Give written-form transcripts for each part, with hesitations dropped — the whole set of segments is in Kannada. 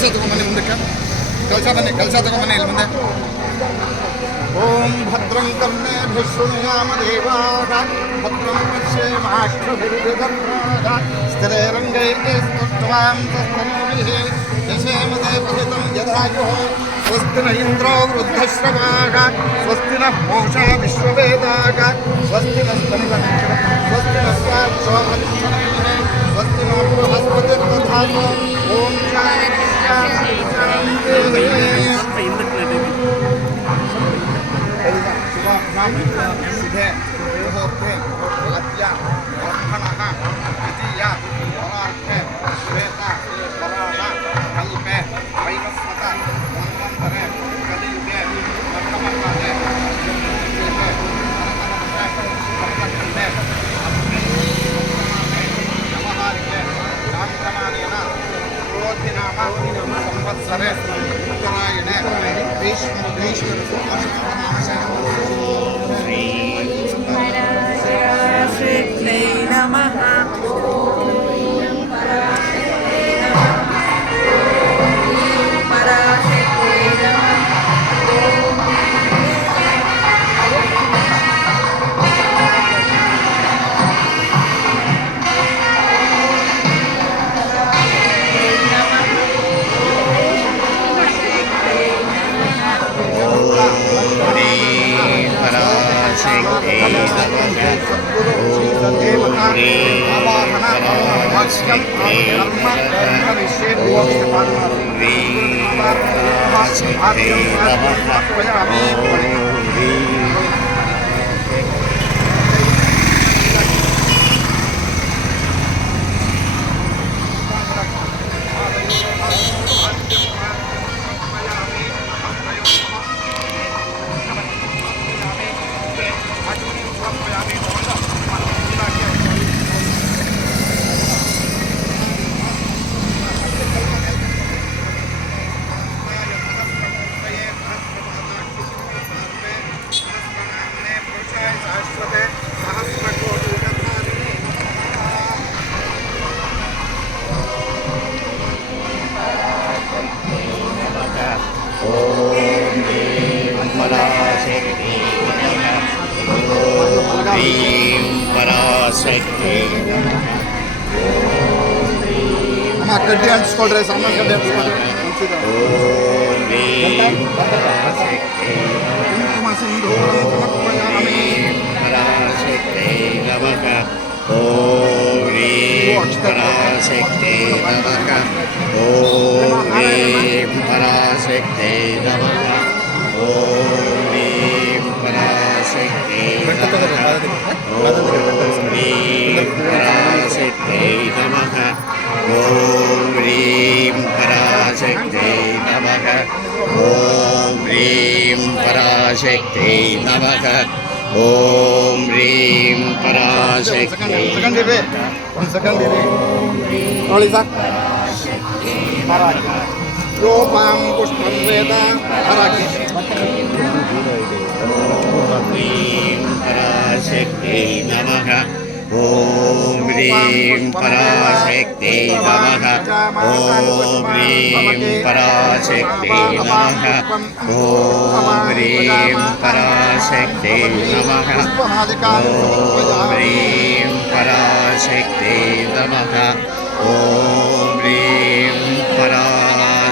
ಕಲಶ ತಗೊಂಬನ್ನಿ ಮುಂದಕ್ಕೆ. ಕಲಶ ತಗೊಂಬನ್ನಿ ಇಲ್ಲಿ ಮುಂದೆ. ಓಂ ಭದ್ರಂ ಕರ್ಣೇಭಿಃ ಶೃಣುಯಾಮ ದೇವಾಃ ಭದ್ರಂ ಪಶ್ಯೇಮಾಕ್ಷಭಿರ್ಯಜತ್ರಾಃ ಸ್ಥಿರೈರಂಗೈಃ ಸ್ತುಷ್ಟ್ವಾಂ ತಸ್ತನೂಭಿಃ ಯಶೇಮ ದೇವಹಿತಂ ಯದಾಯುಃ ಸ್ವಸ್ತಿ ನ ಇಂದ್ರೋ ವೃದ್ಧಶ್ರವಾಃ ಸ್ವಸ್ತಿ ನಃ ಪೂಷಾ ವಿಶ್ವವೇದಾಃ ಸ್ವಸ್ತಿ ನಸ್ತನಿರ್ಮಿಶ್ರಂ ಸ್ವಸ್ತಿ ನಸ್ಯಾಕ್ಷೋ ಅರಿಷ್ಠನೈಃ ಸ್ವಸ್ತಿ ನೋ ಬೃಹಸ್ಪತಿರ್ದಧಾತು. ಓಂ ಶಾಂತಿ ಶಾಂತಿ ಶಾಂತಿ. ಸಿದ್ಧೆ ಮುಹೂರ್ತೆ ಅದ್ಯ ಬ್ರಹ್ಮಣಃ ದ್ವಿತೀಯ ಪರಾರ್ಥೆ ಶ್ವೇತ ಪರಾಣ ಕಲ್ಪೆ ವೈವಸ್ವತ ಧನ್ವಂತರೆ ಕಲಿಯುಗೆ ಮಧ್ಯಮಕಾಲೆ ವ್ಯವಹಾರಿಗೆ ಶಾಂತಮಾನೇನ ಕ್ರೋಧಿನಾಮ ಸಂವತ್ಸರೆ ಉತ್ತರಾಯಣೆ ಭೀಷ್ಮರು ಶ್ರೀ ನಮಃ. ಅಮ್ಮ ಕಡ್ಡಿ ಅಂಟಿಸ್ಕೊಳ್ರಿ, ಸಾಮಾನು ಕಡ್ಡಿ ಅಂಟಿಸ್ಕೊಳ್ರಿ. ಓಂ ರೀಂ ಪರಾಶಕ್ತಿ ನಮಃ. ಓಂ ರೀಂ ಪರಾಶಕ್ತಿ ನಮಃ. ಓಂ ರೀಂ ಪರಾಶಕ್ತಿ ನಮಃ. ಓಂ ರೀಂ ಪರಾಶಕ್ತಿ ನಮಃ. ಓಂ ರೀಂ ಪರಾಶಕ್ತಿ ನಮಃ. ಓಂ ರೀಂ ಪರಾಶಕ್ತಿ ನಮಃ. ಓಂ ರೀಂ ಪರಾಶಕ್ತಿ. ಒಂದು ಸೆಕೆಂಡ್ ಇರಿ ನೋಡಿ ಸರ್. ರೂಪಾಂ ಪುಷ್ಪಂ ವೇದ ಹರಾಕಿ. ಓಂ ರೀಂ ಪರಾಶಕ್ತಿ ನಮಃ. ಓಂ ರೀಂ ಪರಾಶಕ್ತಿ ನಮಃ. ಓಂ ರೀಂ ಪರಾಶಕ್ತಿ ನಮಃ. ಓಂ ರೀಂ ಪರಾಶಕ್ತಿ ನಮಃ. ಓಂ ರೀಂ ಪರಾಶಕ್ತಿ ನಮಃ. ಓಂ ರೀಂ ಪರಾಶಕ್ತಿ ನಮಃ. ಓಂ ರೀಂ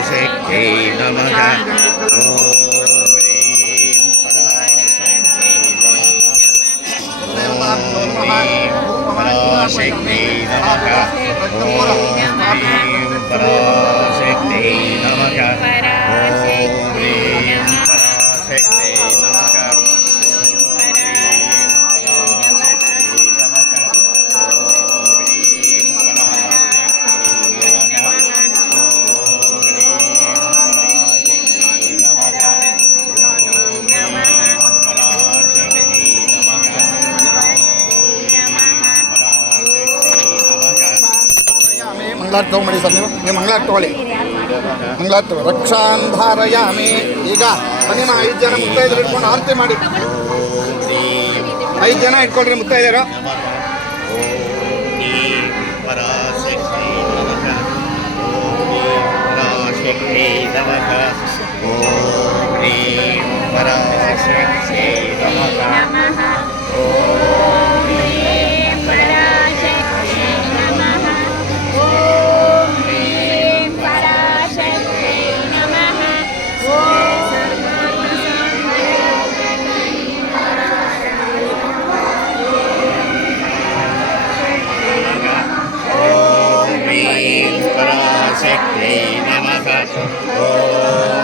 ಪರಾಶಕ್ತಿ ನಮಃ. ಪರಾಶಕ್ತಿ ನಮಃ. ಓಂ ರೀಂ ಪರಾಶಕ್ತಿ ನಮಃ. ಓಂ ರೀಂ ಪರಾಶಕ್ತಿ ನಮಃ. ಮಂಗಳಾರತಿ ತೊಗೊಂಬಿಡಿ ಸರ್. ನೀವು ಮಂಗಳಾರತಿ ತೊಗೊಳ್ಳಿ. ಮಂಗಳಾರತಿ ರಕ್ಷಾನ್ ಧಾರಯಾಮಿ. ಈಗ ನಿಮ್ಮ 5 ಜನ ಮುತ್ತೈದರು ಇಟ್ಕೊಂಡು ಆರತಿ ಮಾಡಿ. 5 ಜನ ಇಟ್ಕೊಳ್ರಿ ಮುತ್ತೈದರು. पराशक्त्यै नमः ॐ ह्रीं पराशक्त्यै नमः ॐ ह्रीं पराशक्त्यै नमः ॐ ह्रीं पराशक्त्यै नमः पराशक्त्यै नमः ॐ ह्रीं पराशक्त्यै नमः ॐ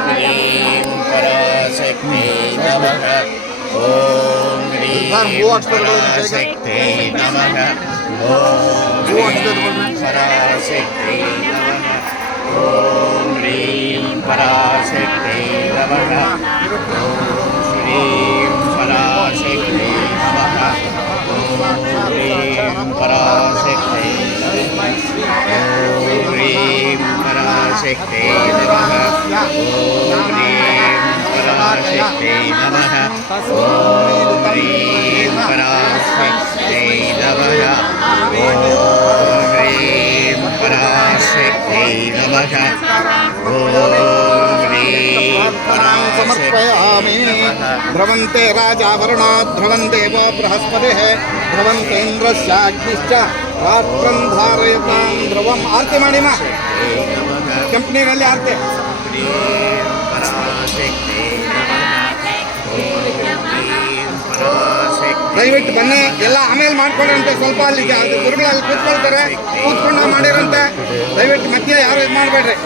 ह्रीं पराशक्त्यै नमः ॐ ह्रीं पराशक्त्यै नमः ॐ ह्रीं पराशक्त्यै नमः ॐ ह्रीं पराशक्त्यै नमः ॐ ह्रीं पराशक्त्यै नमः ह्रीं पराशक्त्यै नमः ॐ ह्रीं पराशक्त्यै नमः ॐ ह्रीं पराशक्त्यै नमः ॐ ह्रीं पराशक्त्यै नमः ॐ ह्रीं समर्पयामि ध्रुवन्ते राजा वरुणात् ध्रुवन्ते वो बृहस्पतिः ध्रुवन्तेन्द्रस्याग्निश्च रात्रं धारयतां ध्रुवम् आरती ಮಾಡಿಮ ಕಂಪ್ನಿನಲ್ಲಿ ಆರತಿ ದಯವಿಟ್ಟು ಬನ್ನಿ ಎಲ್ಲ ಆಮೇಲೆ ಮಾಡ್ಕೊಳ್ಳೋಂತೆ ಸ್ವಲ್ಪ ಅಲ್ಲಿಗೆ ಅದು ಗುರುಗಳಲ್ಲಿ ಕೂತ್ಕೊಳ್ತಾರೆ ಕೂತ್ಕೊಂಡು ಮಾಡಿರೋಂತೆ ದಯವಿಟ್ಟು ಮಧ್ಯೆ ಯಾರು ಇದು ಮಾಡಬೇಡ್ರಿ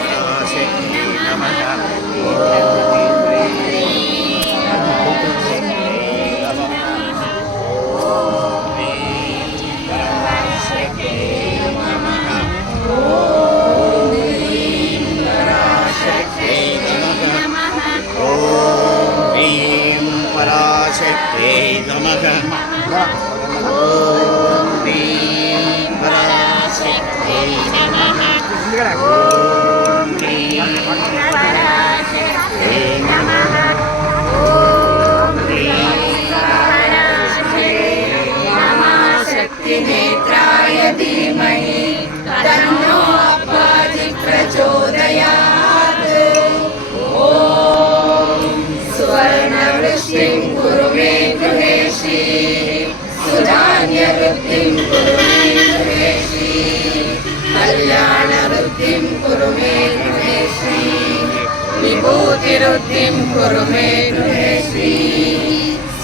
पराशक्त्यै नमः ॐ ह्रीं पराशक्त्यै नमः ॐ ह्रीं पराशक्त्यै नमः ॐ ह्रीं पराशक्त्यै नमः शक्तिनेत्राय धीमहि तन्नो अप्पाजि प्रचोदयात् सुवर्णवृष्टिं कुरु मे गृहेशि सुधान्यवृद्धिं कुरु मे गृहेशि कल्याणवृद्धिं कुरु मे गृहेशि विभूतिवृद्धिं कुरु मे गृहेशि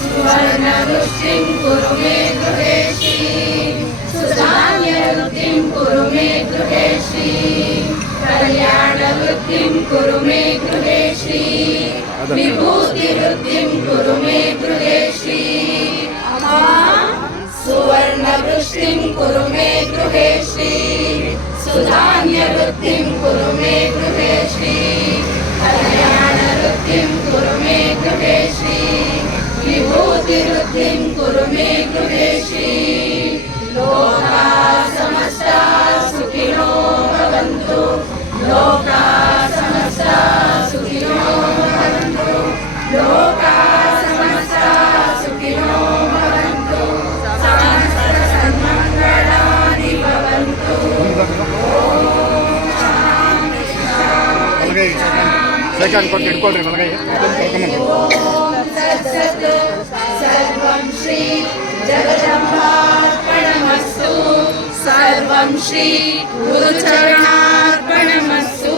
सुवर्णवृष्टिं कुरु मे गृहेशि सुधान्यवृद्धिं कुरु मे गृहेशि कल्याणवृद्धिं कुरु मे गृहेशि विभूतिवृद्धिं कुरु मे गृहेशि सुवर्णवृष्टिं कुरु मे गृहेशि सुधान्यवृद्धिं कुरु मे गृहेशि कल्याणवृद्धिं कुरु मे गृहेशि विभूतिवृद्धिं कुरु मे गृहेशि लोकाः समस्ताः सुखिनो भवन्तु लोकाः समस्ताः सुखिनो भवन्तु लोकाः समस्ताः सुखिनो भवन्तु समस्तसन्मङ्गलानि भवन्तु ಸೆಕೆಂಡ್ ಕೊಟ್ಟು ಇಟ್ಕೊಳ್ರಿ ಮಲಗೈ सर्वं श्री जगदम्बार्पणमस्तु सर्वं श्री गुरुचरणार्पणमस्तु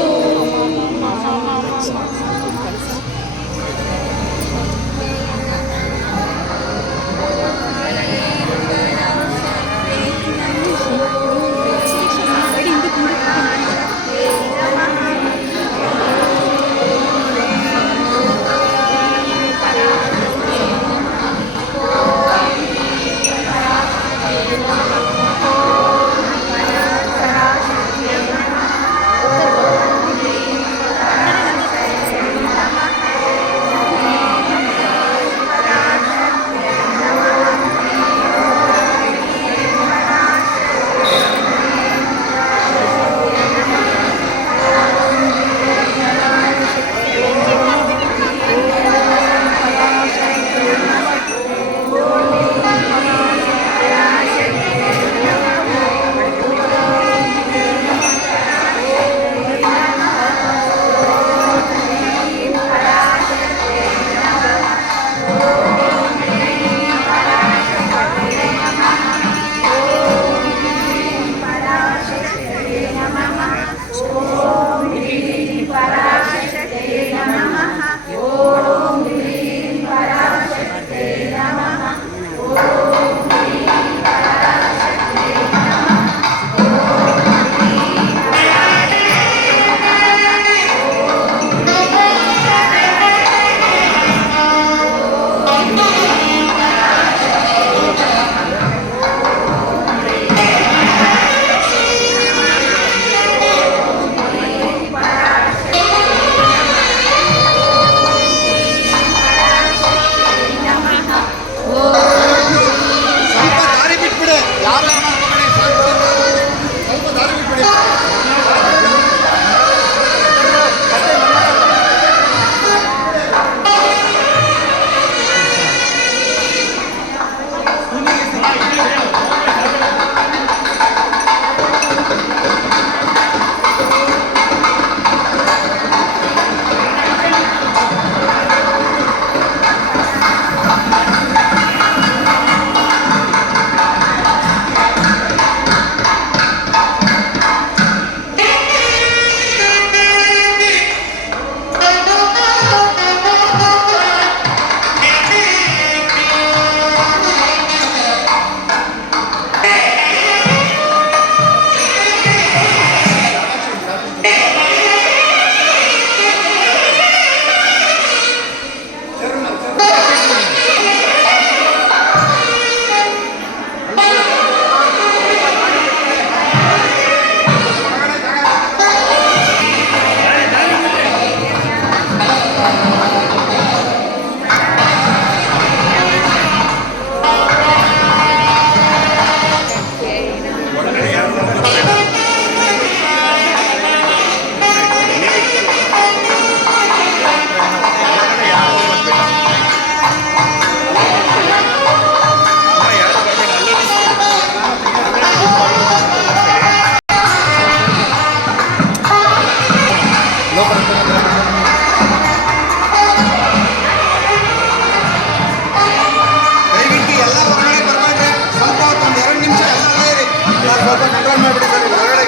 ಸ್ವಲ್ಪ ಕಂಟ್ರೋಲ್ ಮಾಡಿಬಿಡಿ ಸರ್ ಹೊರಗಡೆ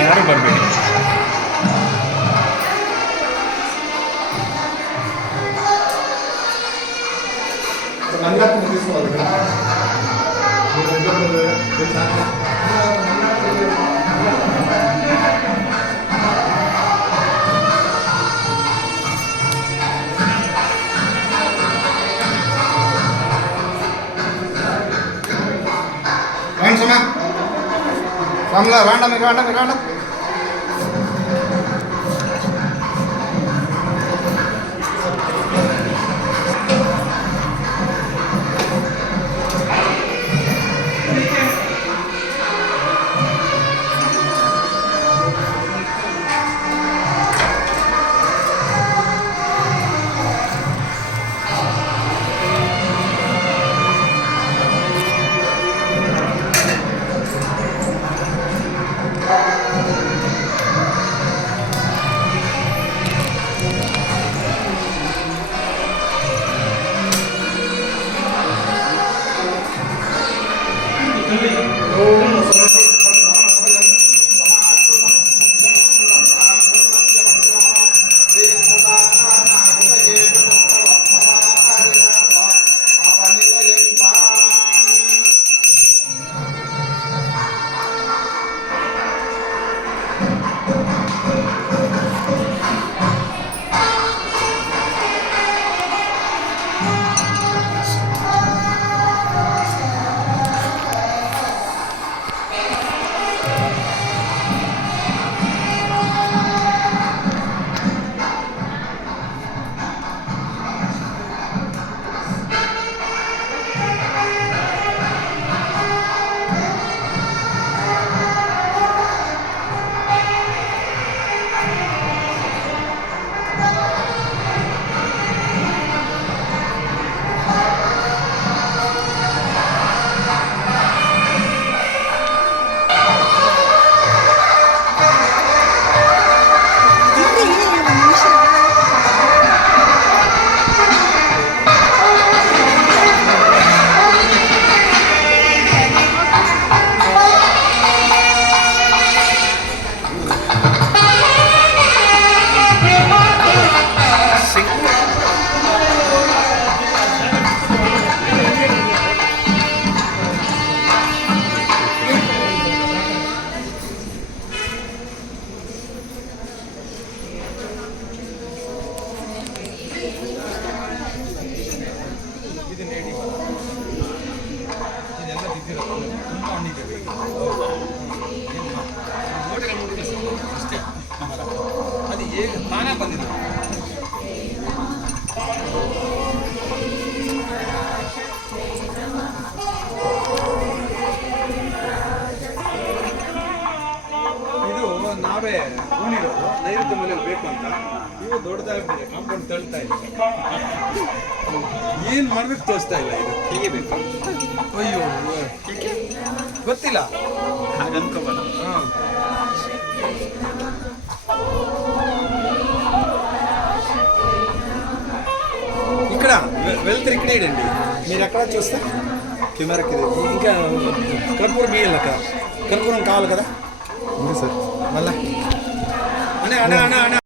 ಯಾರು ಬರಬೇಡಿ. Ramla, random. ನಾವೇ ಊನಿರೋದು ನೈಋತ್ಯ ಮನೆಯಲ್ಲಿ ಬೇಕು ಅಂತ ಇವು ದೊಡ್ಡದಾಗ್ಬಿಟ್ಟಿದೆ ಕಾಂಪೌಂಡ್ ತಳ್ತಾ ಇದೆ ಏನು ಮಾಡ್ಬೇಕು ತೋರಿಸ್ತಾ ಇಲ್ಲ ಇದು ತೆಗಿಬೇಕು ಅಯ್ಯೋ ಗೊತ್ತಿಲ್ಲ ಹಾಗನ್ಕೋಬಾರ ఇక్కడ వెళ్తే ఇక్కడే అండి మీరు ఎక్కడ చూస్తే కెమెరాకి ఇంకా కర్పూరం బియ్యాలి అక్కడ కర్పూరం కావాలి కదా ఉంది సార్ మళ్ళా అనే అనే అనే అనే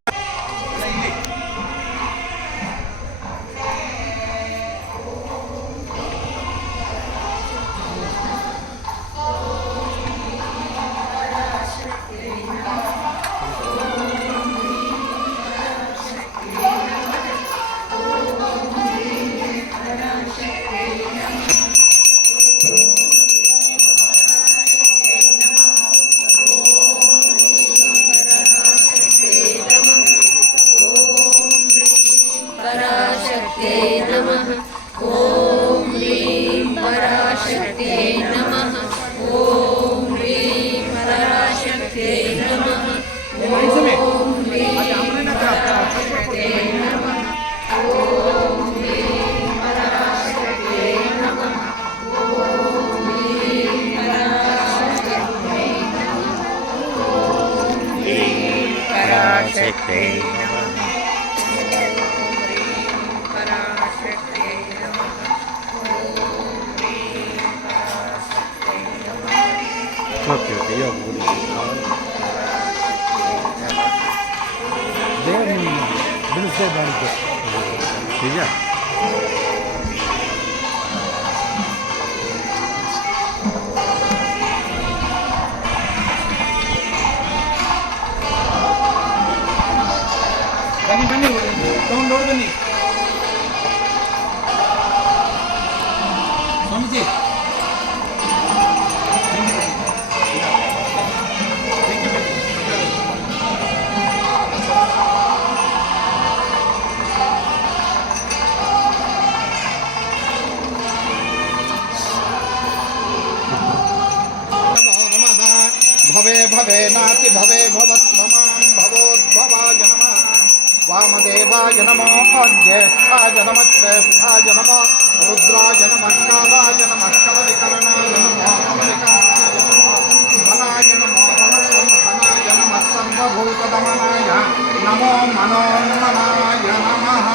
ಓಕೆ ಓಕೆ ಇವಾಗ ದೇವರು ಬಿಡಿಸದೆ ಮಾಡಿದ್ದು ನಿಜ. ಬನ್ನಿ ಬನ್ನಿ ತಗೊಂಡು ನೋಡಿ ಬನ್ನಿ ಸ್ವಾಮೀಜಿ. भवे भवे नाति भवे भवस्वमान् भवोद्भवाय नमः वामदेवाय नमो ज्येष्ठाय नमः श्रेष्ठाय नमः रुद्राय नमः कालाय नमः कवलिकरणाय नमः कवलिकरणाय नमः धनाय नमो धनाय नमः सर्वभूतदमनाय नमो मनोन्मनाय नमः.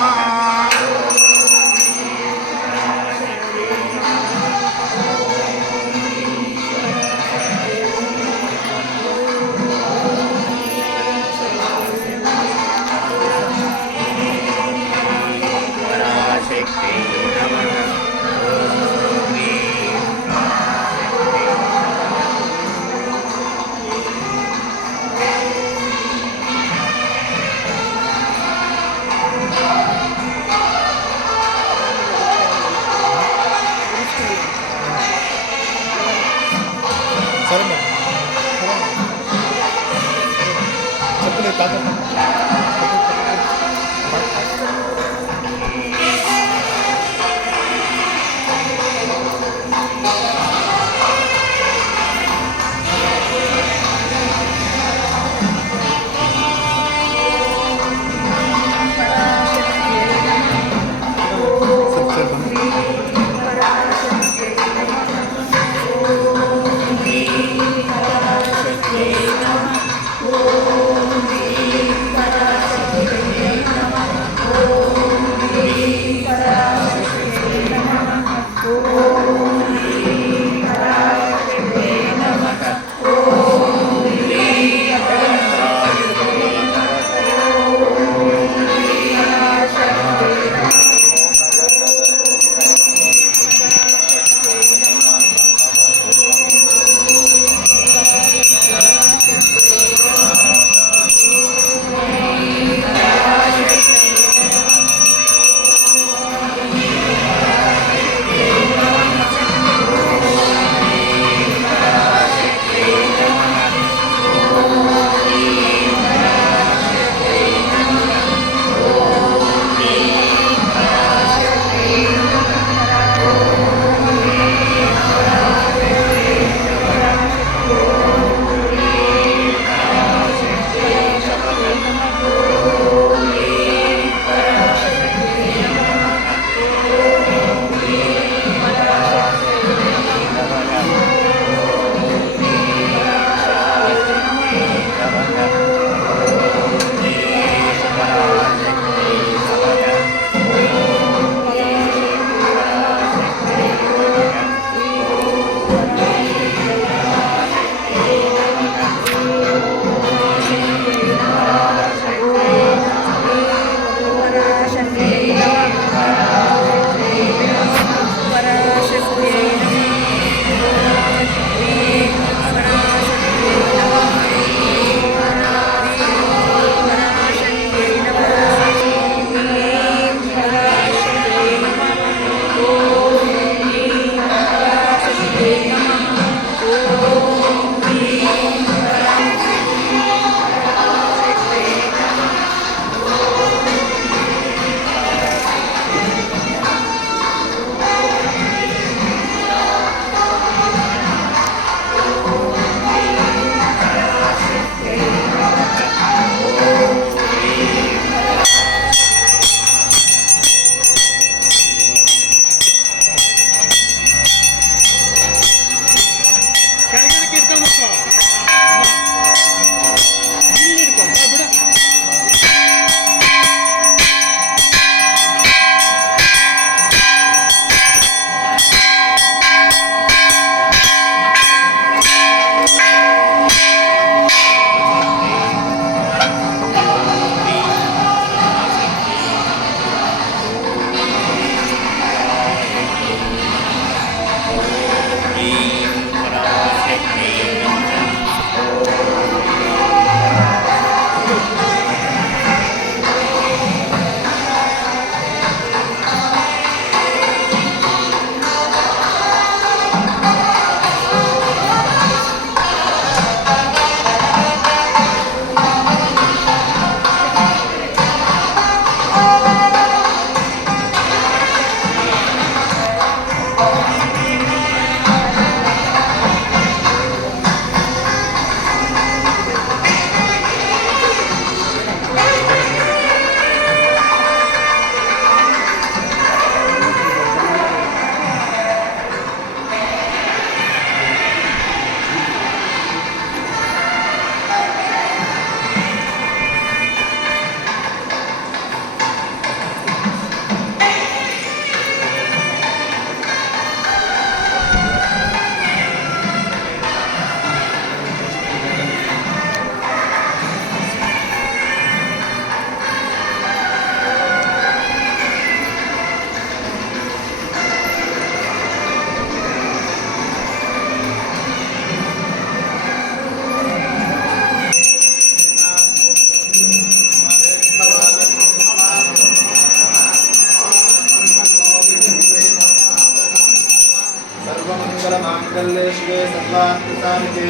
सर्वमङ्गलमाङ्गल्ये शिवे सर्वार्थसाधिके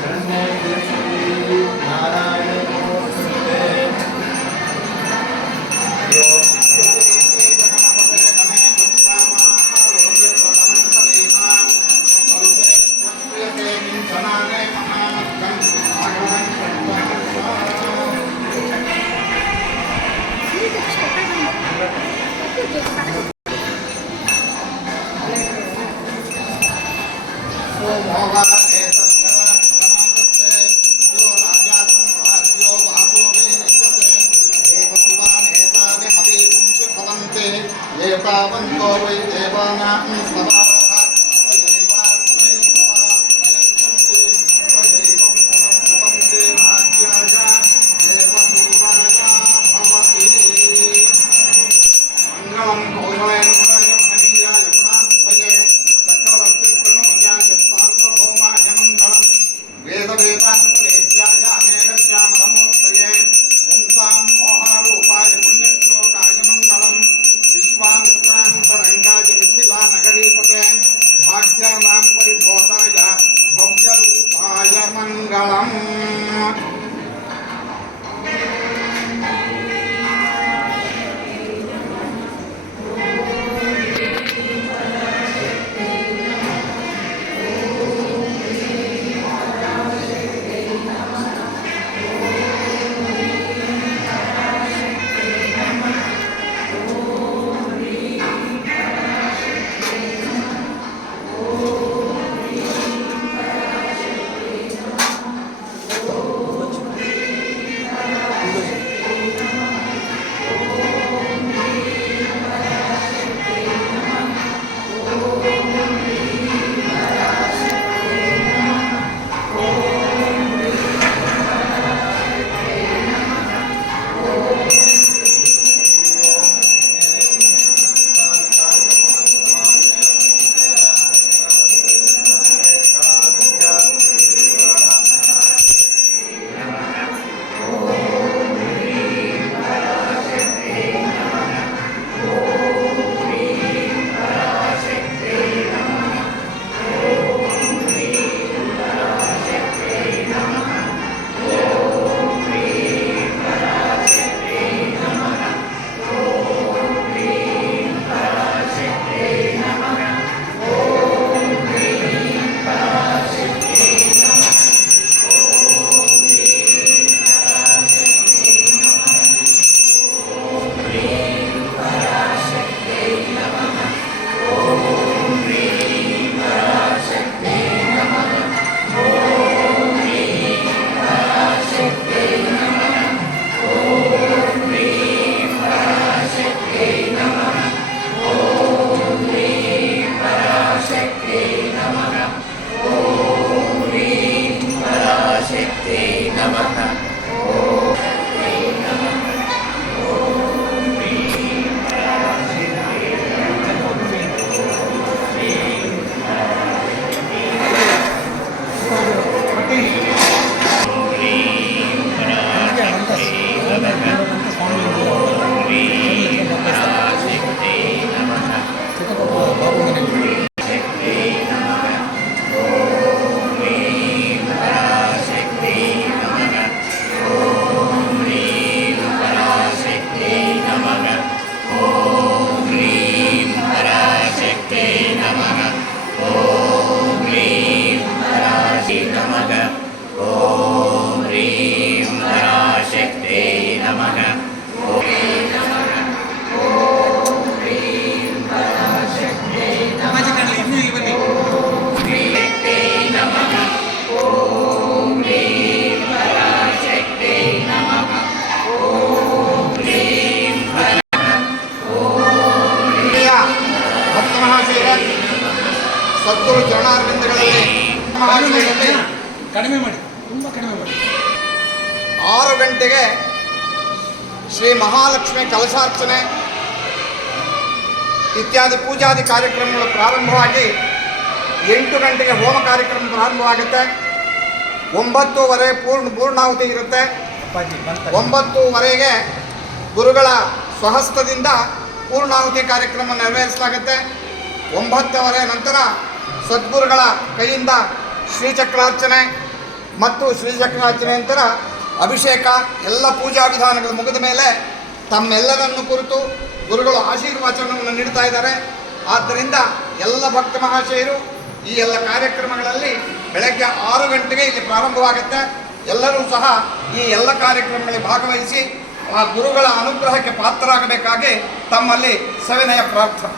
शरण्ये त्र्यम्बके नारायणे नमोस्तुते। एतावन्तो वै देवानां सभाः तयैवास्मै सभा प्रयच्छन्ति तयैवं पुनः राज्याय देवसूवनया भवति। मङ्गलं कौशलेन्द्राय महनीयाय गुणात्मये सकलभक्तिप्रणोजाय सार्वभौमाय मङ्गलं वेदवेदान्तवेद्याय मेघश्यामलमूर्तये पुंसां मोहनरूपाय पुण्यश्लोकाय मङ्गलं विश्वामित्रान्तरङ्गाय मिथिलानगरीपते भाग्यानां परिभोगाय भव्यरूपाय मङ्गलम्। ಸದ್ಗುರು ಚರಣಾರವಿಂದಗಳಲ್ಲಿ ಕಡಿಮೆ ಮಾಡಿ, ತುಂಬ ಕಡಿಮೆ ಮಾಡಿ. 6 ಗಂಟೆಗೆ ಶ್ರೀ ಮಹಾಲಕ್ಷ್ಮಿ ಕಲಶಾರ್ಚನೆ ಇತ್ಯಾದಿ ಪೂಜಾದಿ ಕಾರ್ಯಕ್ರಮಗಳು ಪ್ರಾರಂಭವಾಗಿ 8 ಗಂಟೆಗೆ ಹೋಮ ಕಾರ್ಯಕ್ರಮ ಪ್ರಾರಂಭವಾಗುತ್ತೆ. 9:30 ಪೂರ್ಣಾಹುತಿ ಇರುತ್ತೆ. 9:30ಗೆ ಗುರುಗಳ ಸ್ವಹಸ್ತದಿಂದ ಪೂರ್ಣಾಹುತಿ ಕಾರ್ಯಕ್ರಮ ನೆರವೇರಿಸಲಾಗುತ್ತೆ. 9:00 ನಂತರ ಸದ್ಗುರುಗಳ ಕೈಯಿಂದ ಶ್ರೀಚಕ್ರಾರ್ಚನೆ ಮತ್ತು ಶ್ರೀಚಕ್ರಾರ್ಚನೆ ನಂತರ ಅಭಿಷೇಕ ಎಲ್ಲ ಪೂಜಾ ವಿಧಾನಗಳು ಮುಗಿದ ಮೇಲೆ ತಮ್ಮೆಲ್ಲರನ್ನು ಕುರಿತು ಗುರುಗಳು ಆಶೀರ್ವಚನವನ್ನು ನೀಡ್ತಾ ಇದ್ದಾರೆ. ಆದ್ದರಿಂದ ಎಲ್ಲ ಭಕ್ತ ಮಹಾಶಯರು ಈ ಎಲ್ಲ ಕಾರ್ಯಕ್ರಮಗಳಲ್ಲಿ ಬೆಳಗ್ಗೆ 6 ಗಂಟೆಗೆ ಇಲ್ಲಿ ಪ್ರಾರಂಭವಾಗುತ್ತೆ. ಎಲ್ಲರೂ ಸಹ ಈ ಎಲ್ಲ ಕಾರ್ಯಕ್ರಮಗಳಲ್ಲಿ ಭಾಗವಹಿಸಿ ಆ ಗುರುಗಳ ಅನುಗ್ರಹಕ್ಕೆ ಪಾತ್ರರಾಗಬೇಕಾಗಿ ತಮ್ಮಲ್ಲಿ ಸವಿನಯ ಪ್ರಾರ್ಥನೆ.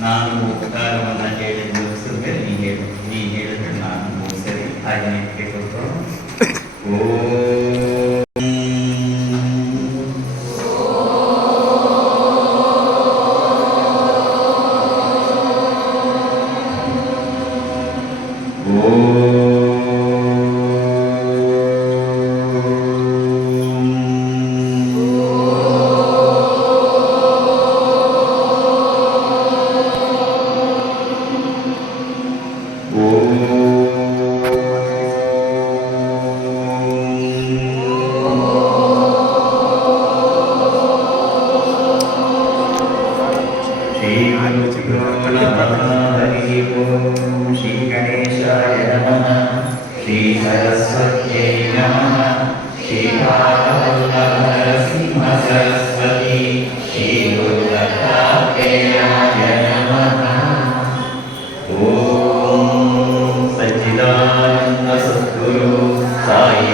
ನಾನು ಉಪಕಾರವನ್ನು ಹೇಳಿ ಮುಗಿಸಿದ್ರೆ ನೀ ಹೇಳಿದ್ರೆ ನಾನು ಮುಗಿಸರಿ ಹಾಗೆ ಕೇಳ್ಕೊಂಡು श्री गणेशाय नमः श्री सरस्वत्यै नमः श्री नरसिंह सरस्वती श्री दुर्दत्तात्रेयाय नमः ओम सच्चिदानंद सद्गुरु साई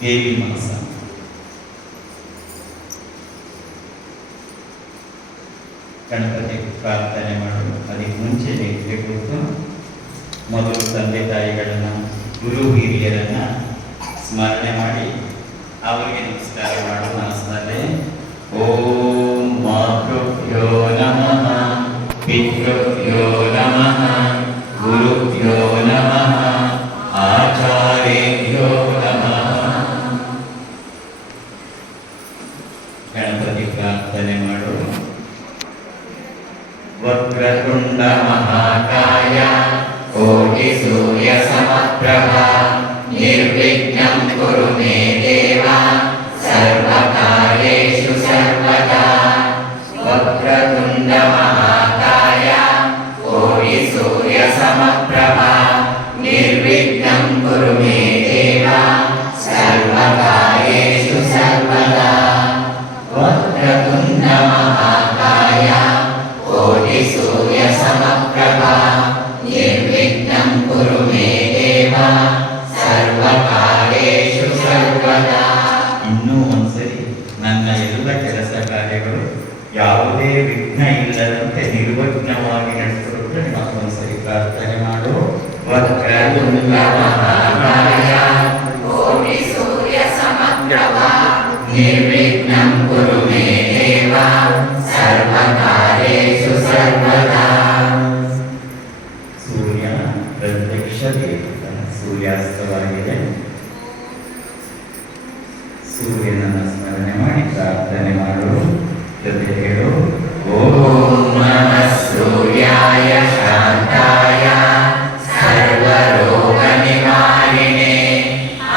ದೇವಿ ಮಾಸ. ಗಣಪತಿ ಪ್ರಾರ್ಥನೆ ಮಾಡಲು ಅದಕ್ಕೆ ಮುಂಚೆ ಕುರಿತು ಮೊದಲು ತಂದೆ ತಾಯಿಗಳನ್ನ, ಗುರು ಹಿರಿಯರನ್ನ ಸ್ಮರಣೆ ಮಾಡಿ ಅವರಿಗೆ ನಮಸ್ಕಾರ ಮಾಡುವ ಮನಸ್ಸಿನಲ್ಲಿ ಓಂ ಮಾತೃಭ್ಯೋ ನಮಃ, ಪಿತೃಭ್ಯೋ ನಮಃ, ಗುರುಭ್ಯೋ ನಮಃ, ಆಚಾರ್ಯೇಭ್ಯೋ ನಮಃ. ಗಣಪತಿ ಪ್ರಾರ್ಥನೆ ಮಾಡೋಣ. ವಕ್ರತುಂಡ ಮಹಾಕಾಯ ಕೋಟಿ ಸೂರ್ಯ ಸಮಪ್ರಭ ನಿರ್ವಿಘ್ನಂ ಕುರು ಮೇ ದೇವ ಸರ್ವಕಾರ್ಯೇಷು ಸರ್ವದಾ. ವಕ್ರತುಂಡ ಮಹಾಕಾಯ ಕೋಟಿ ಸೂರ್ಯ ಸಮಪ್ರಭ ನಿರ್ವಿಘ್ನಂ ಕುರು ಮೇ ದೇವ ಸರ್ವಕಾರ್ಯೇಷು ಸರ್ವದಾ. ವಕ್ರತುಂಡ ಮಹಾಕಾಯ ಕೋಟಿ ಸೂರ್ಯ ಸಮಪ್ರಭ ನಿರ್ವಿಘ್ನಂ ಕುರು ಮೇ ದೇವ ಸರ್ವಕಾರ್ಯೇಷು ಸರ್ವದಾ. ಇನ್ನೂ ಒಂದ್ಸರಿ ನನ್ನ ಎಲ್ಲ ಕೆಲಸ ಕಾರ್ಯಗಳು ಯಾವುದೇ ವಿಘ್ನ ಇಲ್ಲದಂತೆ ನಿರ್ವಿಘ್ನವಾಗಿ ನಡೆಸಿರುವುದು ಮತ್ತೊಂದ್ಸರಿ ಪ್ರಾರ್ಥನೆ ಮಾಡು. ವಕ್ರತುಂಡ ಮಹಾಕಾಯ ಕೋಟಿ ಸೂರ್ಯ ಸಮಪ್ರಭ ನಿರ್ವಿಘ್ನಂ ಕುರು ಮೇ ದೇವ ಸರ್ವಕಾರ್ಯೇಷು ಸರ್ವದಾ. ಸೂರ್ಯ ಪ್ರತ್ಯಕ್ಷ ಸೂರ್ಯಾಸ್ತವಾಗಿದೆ. ಸೂರ್ಯನನ್ನು ಸ್ಮರಣೆ ಮಾಡಿ ಪ್ರಾರ್ಥನೆ ಮಾಡು. ಜೊತೆ ಹೇಳು ಓಂ ನಮಃ ಸೂರ್ಯಾಯ ಶಾಂತಾಯ ಸರ್ವರೋಗ ನಿವಾರಿಣೆ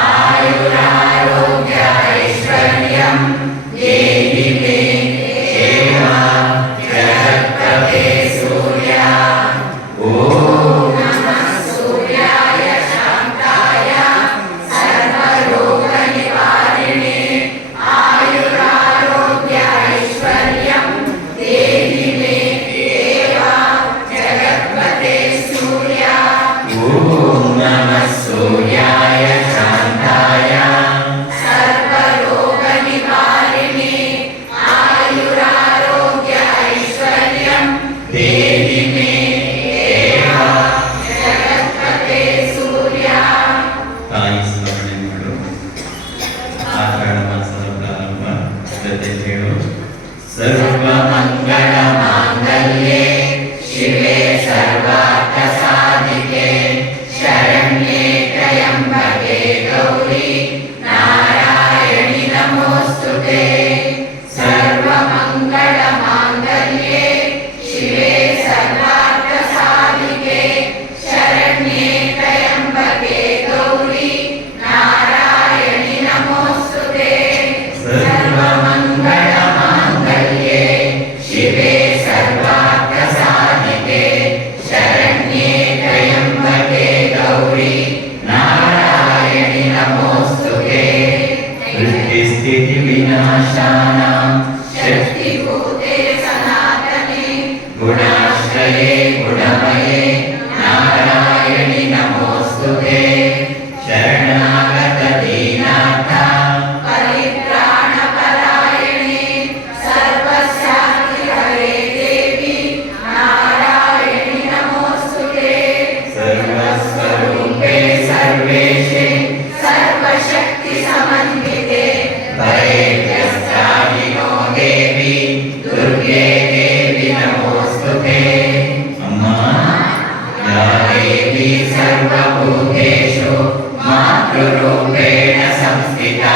ಆಯುರಾರೋಗ್ಯ ಐಶ್ವರ್ಯಂ ದೇವಿ ಮೇ ದೇವ ಜಗತ್ಪತೆ ಸೂರ್ಯ. ಓಂ ನಮಃ ಸೂರ್ಯಾಯ ಶಾಂತಾಯ ಸರ್ವರೋಗ ನಿವಾರಿಣೆ ಆಯುರಾರೋಗ್ಯ ಐಶ್ವರ್ಯಂ ದೇವಿ ಮೇ ದೇವ ಜಗತ್ಪತೆ ಸೂರ್ಯ. ಓಂ ನಮಃ ಸೂರ್ಯಾಯ ಶಾಂತಾಯ ಸರ್ವರೋಗ ನಿವಾರಿಣೆ ಆಯುರಾರೋಗ್ಯ ಐಶ್ವರ್ಯಂ ದೇವಿ ಮೇ ದೇವ ಜಗತ್ಪತೆ ಸೂರ್ಯ. ತಾಯಿ ಸ್ಮರಣೆ ಮಾಡು. ಆಷಾಢ ಮಾಸದ ಪ್ರಾರಂಭ. ಜೊತೆ ಹೇಳು ಸರ್ವಮಂಗಳ ಮಾಂಗಲ್ಯೆ ಶಿವೆ ಸರ್ವಾರ್ಥ ಸಾಧಿಕೆ ಶರಣ್ಯೆ ತ್ರ್ಯಂಬಕೆ ಗೌರಿ ನಾರಾಯಣಿ ನಮೋಸ್ತುತೆ. ಸರ್ವಮಂಗಳ ಮಾಂಗಲ್ಯೆ ಶಿವೆ ಸರ್ವಾರ್ಥ ಸಾಧಿಕೆ ಶರಣ್ಯೆ ತ್ರ್ಯಂಬಕೆ ಗೌರಿ ನಾರಾಯಣಿ ನಮೋಸ್ತುತೆ. ಸರ್ವಮಂಗಳ ಮಾಂಗಲ್ಯೆ ಶಿವೆ ಸರ್ವಾರ್ಥ ಸಾಧಿಕೆ ಶರಣ್ಯೆ ತ್ರ್ಯಂಬಕೆ ಗೌರಿ ನಾರಾಯಣಿ ನಮೋಸ್ತುತೆ. ಸೃಷ್ಟಿಸ್ಥಿತಿ ವಿನಾಶಾನಾಂ ಶಕ್ತಿಭೂತೆ ಸನಾತನೆ ಗುಣಾಶ್ರಯೇ ಗುಣಮಯೇ ನಾರಾಯಣಿ ನಮೋಸ್ತುತೆ. ಶರಣಾಗತ ದೀನಾಥ ಪರಿತ್ರಾಣ ಪರಾಯಣೆ ಸರ್ವಸ್ಯಾಧಿ ಹರೇ ದೇವಿ ನಾರಾಯಣಿ ನಮೋಸ್ತುತೆ. ಸರ್ವಸ್ವರೂಪೇ ಸರ್ವೇಶೇ ಸರ್ವಶಕ್ತಿ ಸಮನ್ವಿತೆ ಭಯೇಭ್ಯಸ್ತ್ರಾಹಿನೋ ದೇವಿ ದುರ್ಗೆ ದೇವಿ ನಮೋಸ್ತುತೆ. ಅಮ್ಮ ಯಾ ದೇವಿ ಸರ್ವಭೂತೇಷು ಮಾತೃರೂಪೇಣ ಸಂಸ್ಥಿತಾ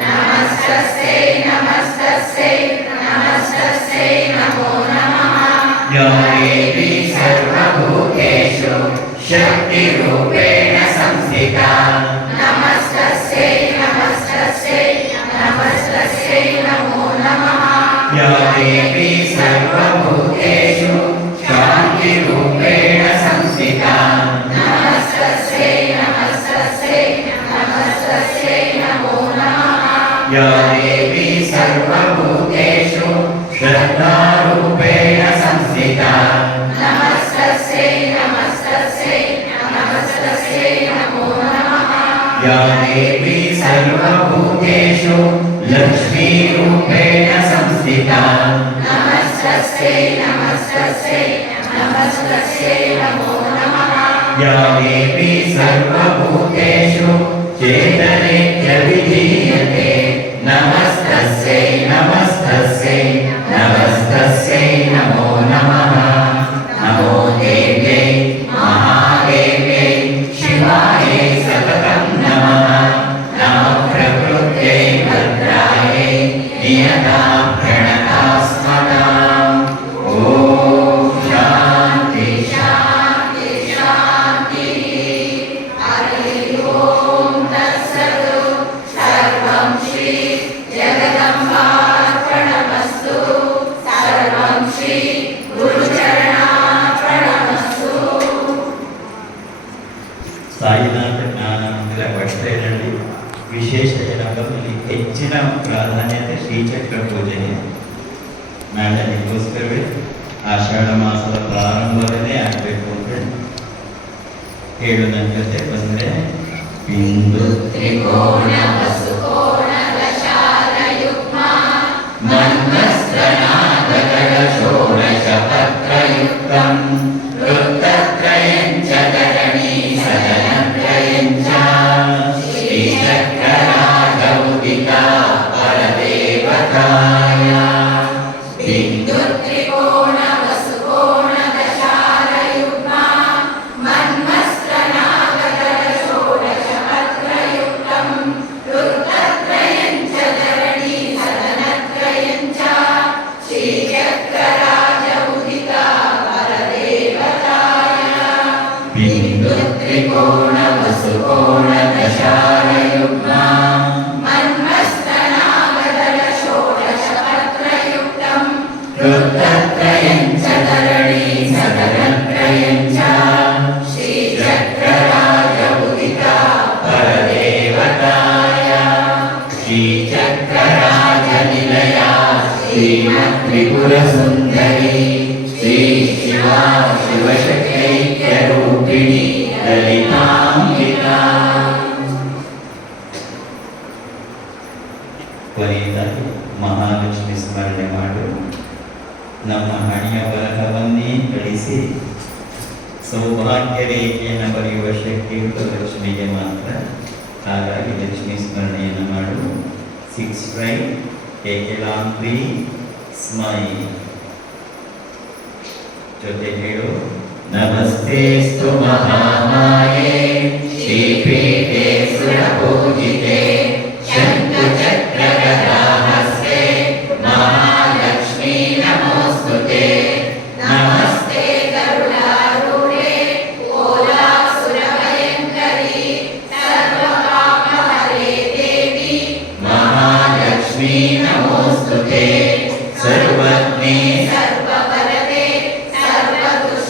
ನಮಸ್ತಸ್ಯೈ ನಮಸ್ತಸ್ಯೈ ನಮಸ್ತಸ್ಯೈ ನಮೋ ನಮಃ. ಯಾ ದೇವಿ ಸರ್ವಭೂತೇಷು ಶಕ್ತಿರೂಪೇಣ ಸಂಸ್ಥಿತಾ ನಮಸ್ತಸ್ಯೈ ನಮಸ್ತಸ್ಯೈ ನಮಸ್ತಸ್ಯೈ ನಮೋ ನಮಃ. ಯಾ ದೇವಿ ಸರ್ವಭೂತೇಷು ಶಾಂತಿರೂಪೇಣ ಸಂಸ್ಥಿತಾ ನಮಸ್ತಸ್ಯೈ ನಮಸ್ತಸ್ಯೈ ನಮಸ್ತಸ್ಯೈ ನಮೋ ನಮಃ. ಯಾ ದೇವಿ ಸರ್ವಭೂತೇಷು ಶ್ರದ್ಧಾರೂಪೇಣ ಸಂಸ್ಥಿತಾ ನಮಸ್ತಸ್ಯೈ ನಮಸ್ತಸ್ಯೈ ನಮಸ್ತಸ್ಯೈ ನಮೋ ನಮಃ. या देवी सर्वभूतेषु लक्ष्मीरूपेण संस्थिता नमस्तस्यै नमस्तस्यै नमस्तस्यै नमो नमः या देवी सर्वभूतेषु चेतनेत्यभिधीयते नमस्तस्यै नमस्तस्यै नमस्तस्यै नमो नमः नमो देव्यै महादेव्यै शिवायै सततं नमः नमः प्रकृत्यै भद्रायै नियतां प्रणतास्मताम् ॐ शान्ति शान्ति शान्तिः हरि ओम तत्सत् सर्वं श्री जगदम्बार्पणमस्तु सर्वं श्री गुरुचरणार्पणमस्तु ಸಾಯಿನಾಥ ಜ್ಞಾನಾನಂದರ ಭಕ್ತರಲ್ಲಿ ವಿಶೇಷ ನಮ್ಮಲ್ಲಿ ಹೆಚ್ಚಿನ ಪ್ರಾಧಾನ್ಯತೆ ಶ್ರೀಚಕ್ರ ಪೂಜೆಗೆ ನಾಳೆ ಅದಕ್ಕೋಸ್ಕರವೇ ಆಷಾಢ ಮಾಸದ ಪ್ರಾರಂಭದಲ್ಲೇ ಆಗಬೇಕು ಅಂತ ಹೇಳುವಂಥದ್ದೇ ಬಂದರೆ ಬಿಂದು त्रिकोण वसुकोण दशालयुग्म मन्मस्त्रनादगण षोडशपत्रयुक्तं वृत्तत्रयं च धरणी सदनत्रयं च श्रीचक्रराजौदिका परदेवताय बिन्दु त्रिकोण वसुकोण दशालयुग्म मन्मस्त्रनागदल षोडशपत्रयुक्तं वृत्तत्रयं च धरणी सदनत्रयं च श्रीचक्रराजौदिका परदेवताय बिन्दु त्रिकोण वसुकोण दशालयुग्म मन्मस्तनागदल षोडशपत्रयुक्तं वृत्तत्रयं च धरणी सदनत्रयं च श्रीचक्रराजौदिका परदेवताय श्रीचक्रराजनिलया श्रीमत्त्रिपुरसुन्दरी श्रीशिवा शिवशक्त्यैक्यरूपिणी ललिताम्बिका ಕೊನೆಯದಾಗಿ ಮಹಾಲಕ್ಷ್ಮಿ ಸ್ಮರಣೆ ಮಾಡು ನಮ್ಮ ಹಣೆಯ ಬರಹವನ್ನೇ ಕಳಿಸಿ ಸೌಭಾಗ್ಯ ರೇಖೆಯನ್ನು ಬರೆಯುವ ಶಕ್ತಿ ಇರುವುದು ಲಕ್ಷ್ಮಿಗೆ ಮಾತ್ರ. ಹಾಗಾಗಿ ಲಕ್ಷ್ಮಿ ಸ್ಮರಣೆಯನ್ನು ಮಾಡು. 6 ಟ್ರೈ ಏಕೆಲಾಂತ್ರಿ ಸ್ಮೈಲ್ ಜೊತೆ ಹೇಳು. ನಮಸ್ತೆಸ್ತು ಮಹಾಮಾಯೇ ಶ್ರೀಪೀಠೆ ಸುರಪೂಜಿತೆ शङ्खचक्रगदाहस्ते महालक्ष्मी नमोऽस्तुते नमस्ते गरुडारूढे ओलासुरभयङ्करी सर्वकामहरे देवी महालक्ष्मी नमोऽस्तुते सर्वज्ञे सर्ववरदे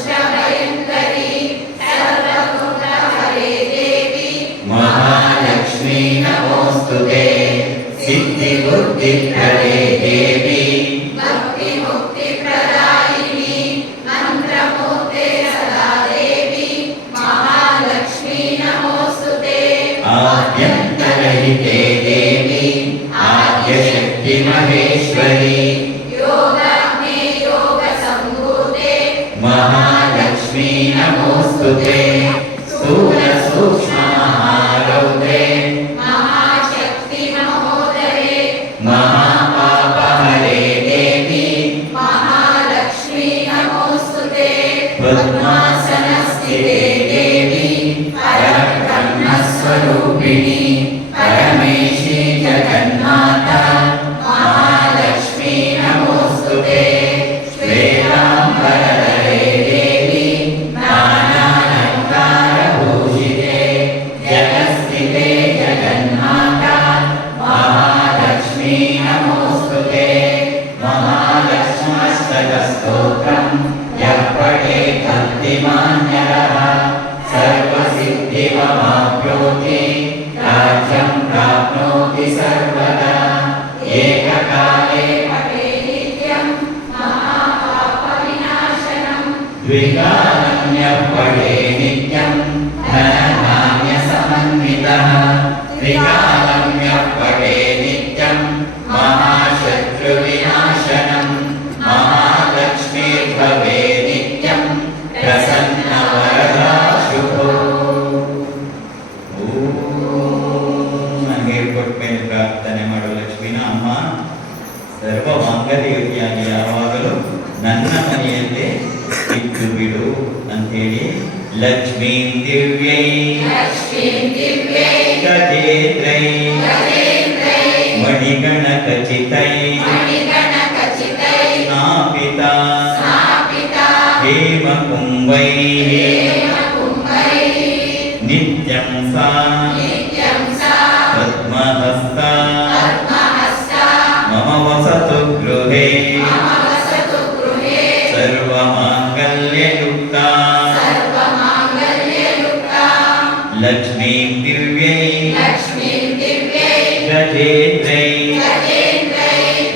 सर्वदुष्टभयङ्करी सर्वगुणहरे देवी महालक्ष्मी नमोऽस्तुते सिद्धिबुद्धिप्रदे देवी भक्तिमुक्तिप्रदायिनी मन्त्रमूर्ते सदा देवी महालक्ष्मी नमोऽस्तुते आद्यन्तरहिते देवी आद्यशक्तिमहेश्वरी योगाग्ने योगसम्भूते महालक्ष्मी नमोऽस्तुते स्थूलसूक्ष्ममहारौद्रे महाशक्ति महोदरे महापापहरे देवी महालक्ष्मी नमोऽस्तुते पद्मासनस्थिते देवी परब्रह्मस्वरूपिणी परमेशी जगन्माता महालक्ष्मी नमोऽस्तुते श्वेताम्बरधरे देवी नानालङ्कारभूषिते जगस्थिते जगन्माता महालक्ष्मी नमोऽस्तुते महालक्ष्मस्तकस्तोत्रं यः पठेत् भक्तिमान्यः सर्वसिद्धिमवाप्नोति राज्यं प्राप्नोति सर्वदा एककाले पठे नित्यं महापापविनाशनं द्विकालन्यः पठे नित्यं धनधान्यसमन्वितः ಪ್ರಾರ್ಥನೆ ಮಾಡು ಲಕ್ಷ್ಮೀನ ಅಮ್ಮ ಸರ್ವ ಮಾಂಗಲ್ಯವಾಗಿ ಯಾವಾಗಲೂ ನನ್ನ ಮನೆಯಲ್ಲೇ ಇದ್ದು ಬಿಡು ಅಂತೇಳಿ ಲಕ್ಷ್ಮೀ ದಿವ್ಯೈ ಗಜೇಂದ್ರೈ ಮಣಿಗಣ ಖಚಿತೈ ಸ್ನಾಪಿತ ಹೇಮ ಕುಂಭೈ ನಿತ್ಯಂ ಸಾ ಪದ್ಮಹಸ್ತ ಮಮ ವಸತು ಗೃಹೇ ಸರ್ವಮಾಂಗಲ್ಯಯುಕ್ತ ಲಕ್ಷ್ಮೀ ದಿವ್ಯೈ ಗಜೇಂದ್ರೈ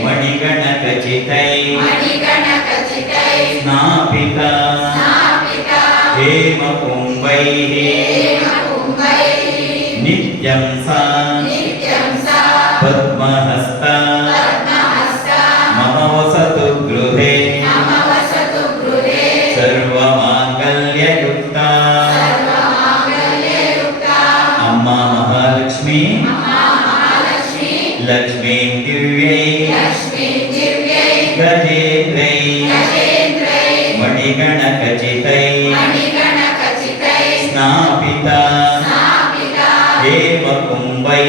ಮಣಿಗಣ ಖಚಿತೈ ಸ್ನಾಪಿತ ಹೇಮ ಕುಂಭೈ ನಿತ್ಯಂ ಸಾ ಪದ್ಮಹಸ್ತ ಮಮ ವಸತು ಗೃಹೇ ಸರ್ವಮಾಂಗಲ್ಯಯುಕ್ತ ಅಮ್ಮ ಮಹಾಲಕ್ಷ್ಮಿ ಲಕ್ಷ್ಮೀ ದಿವ್ಯೈ ಗಜೇಂದ್ರೈ ಮಣಿಗಣ ಖಚಿತೈ ಸ್ನಾಪಿತ ಹೇಮ ಕುಂಭೈ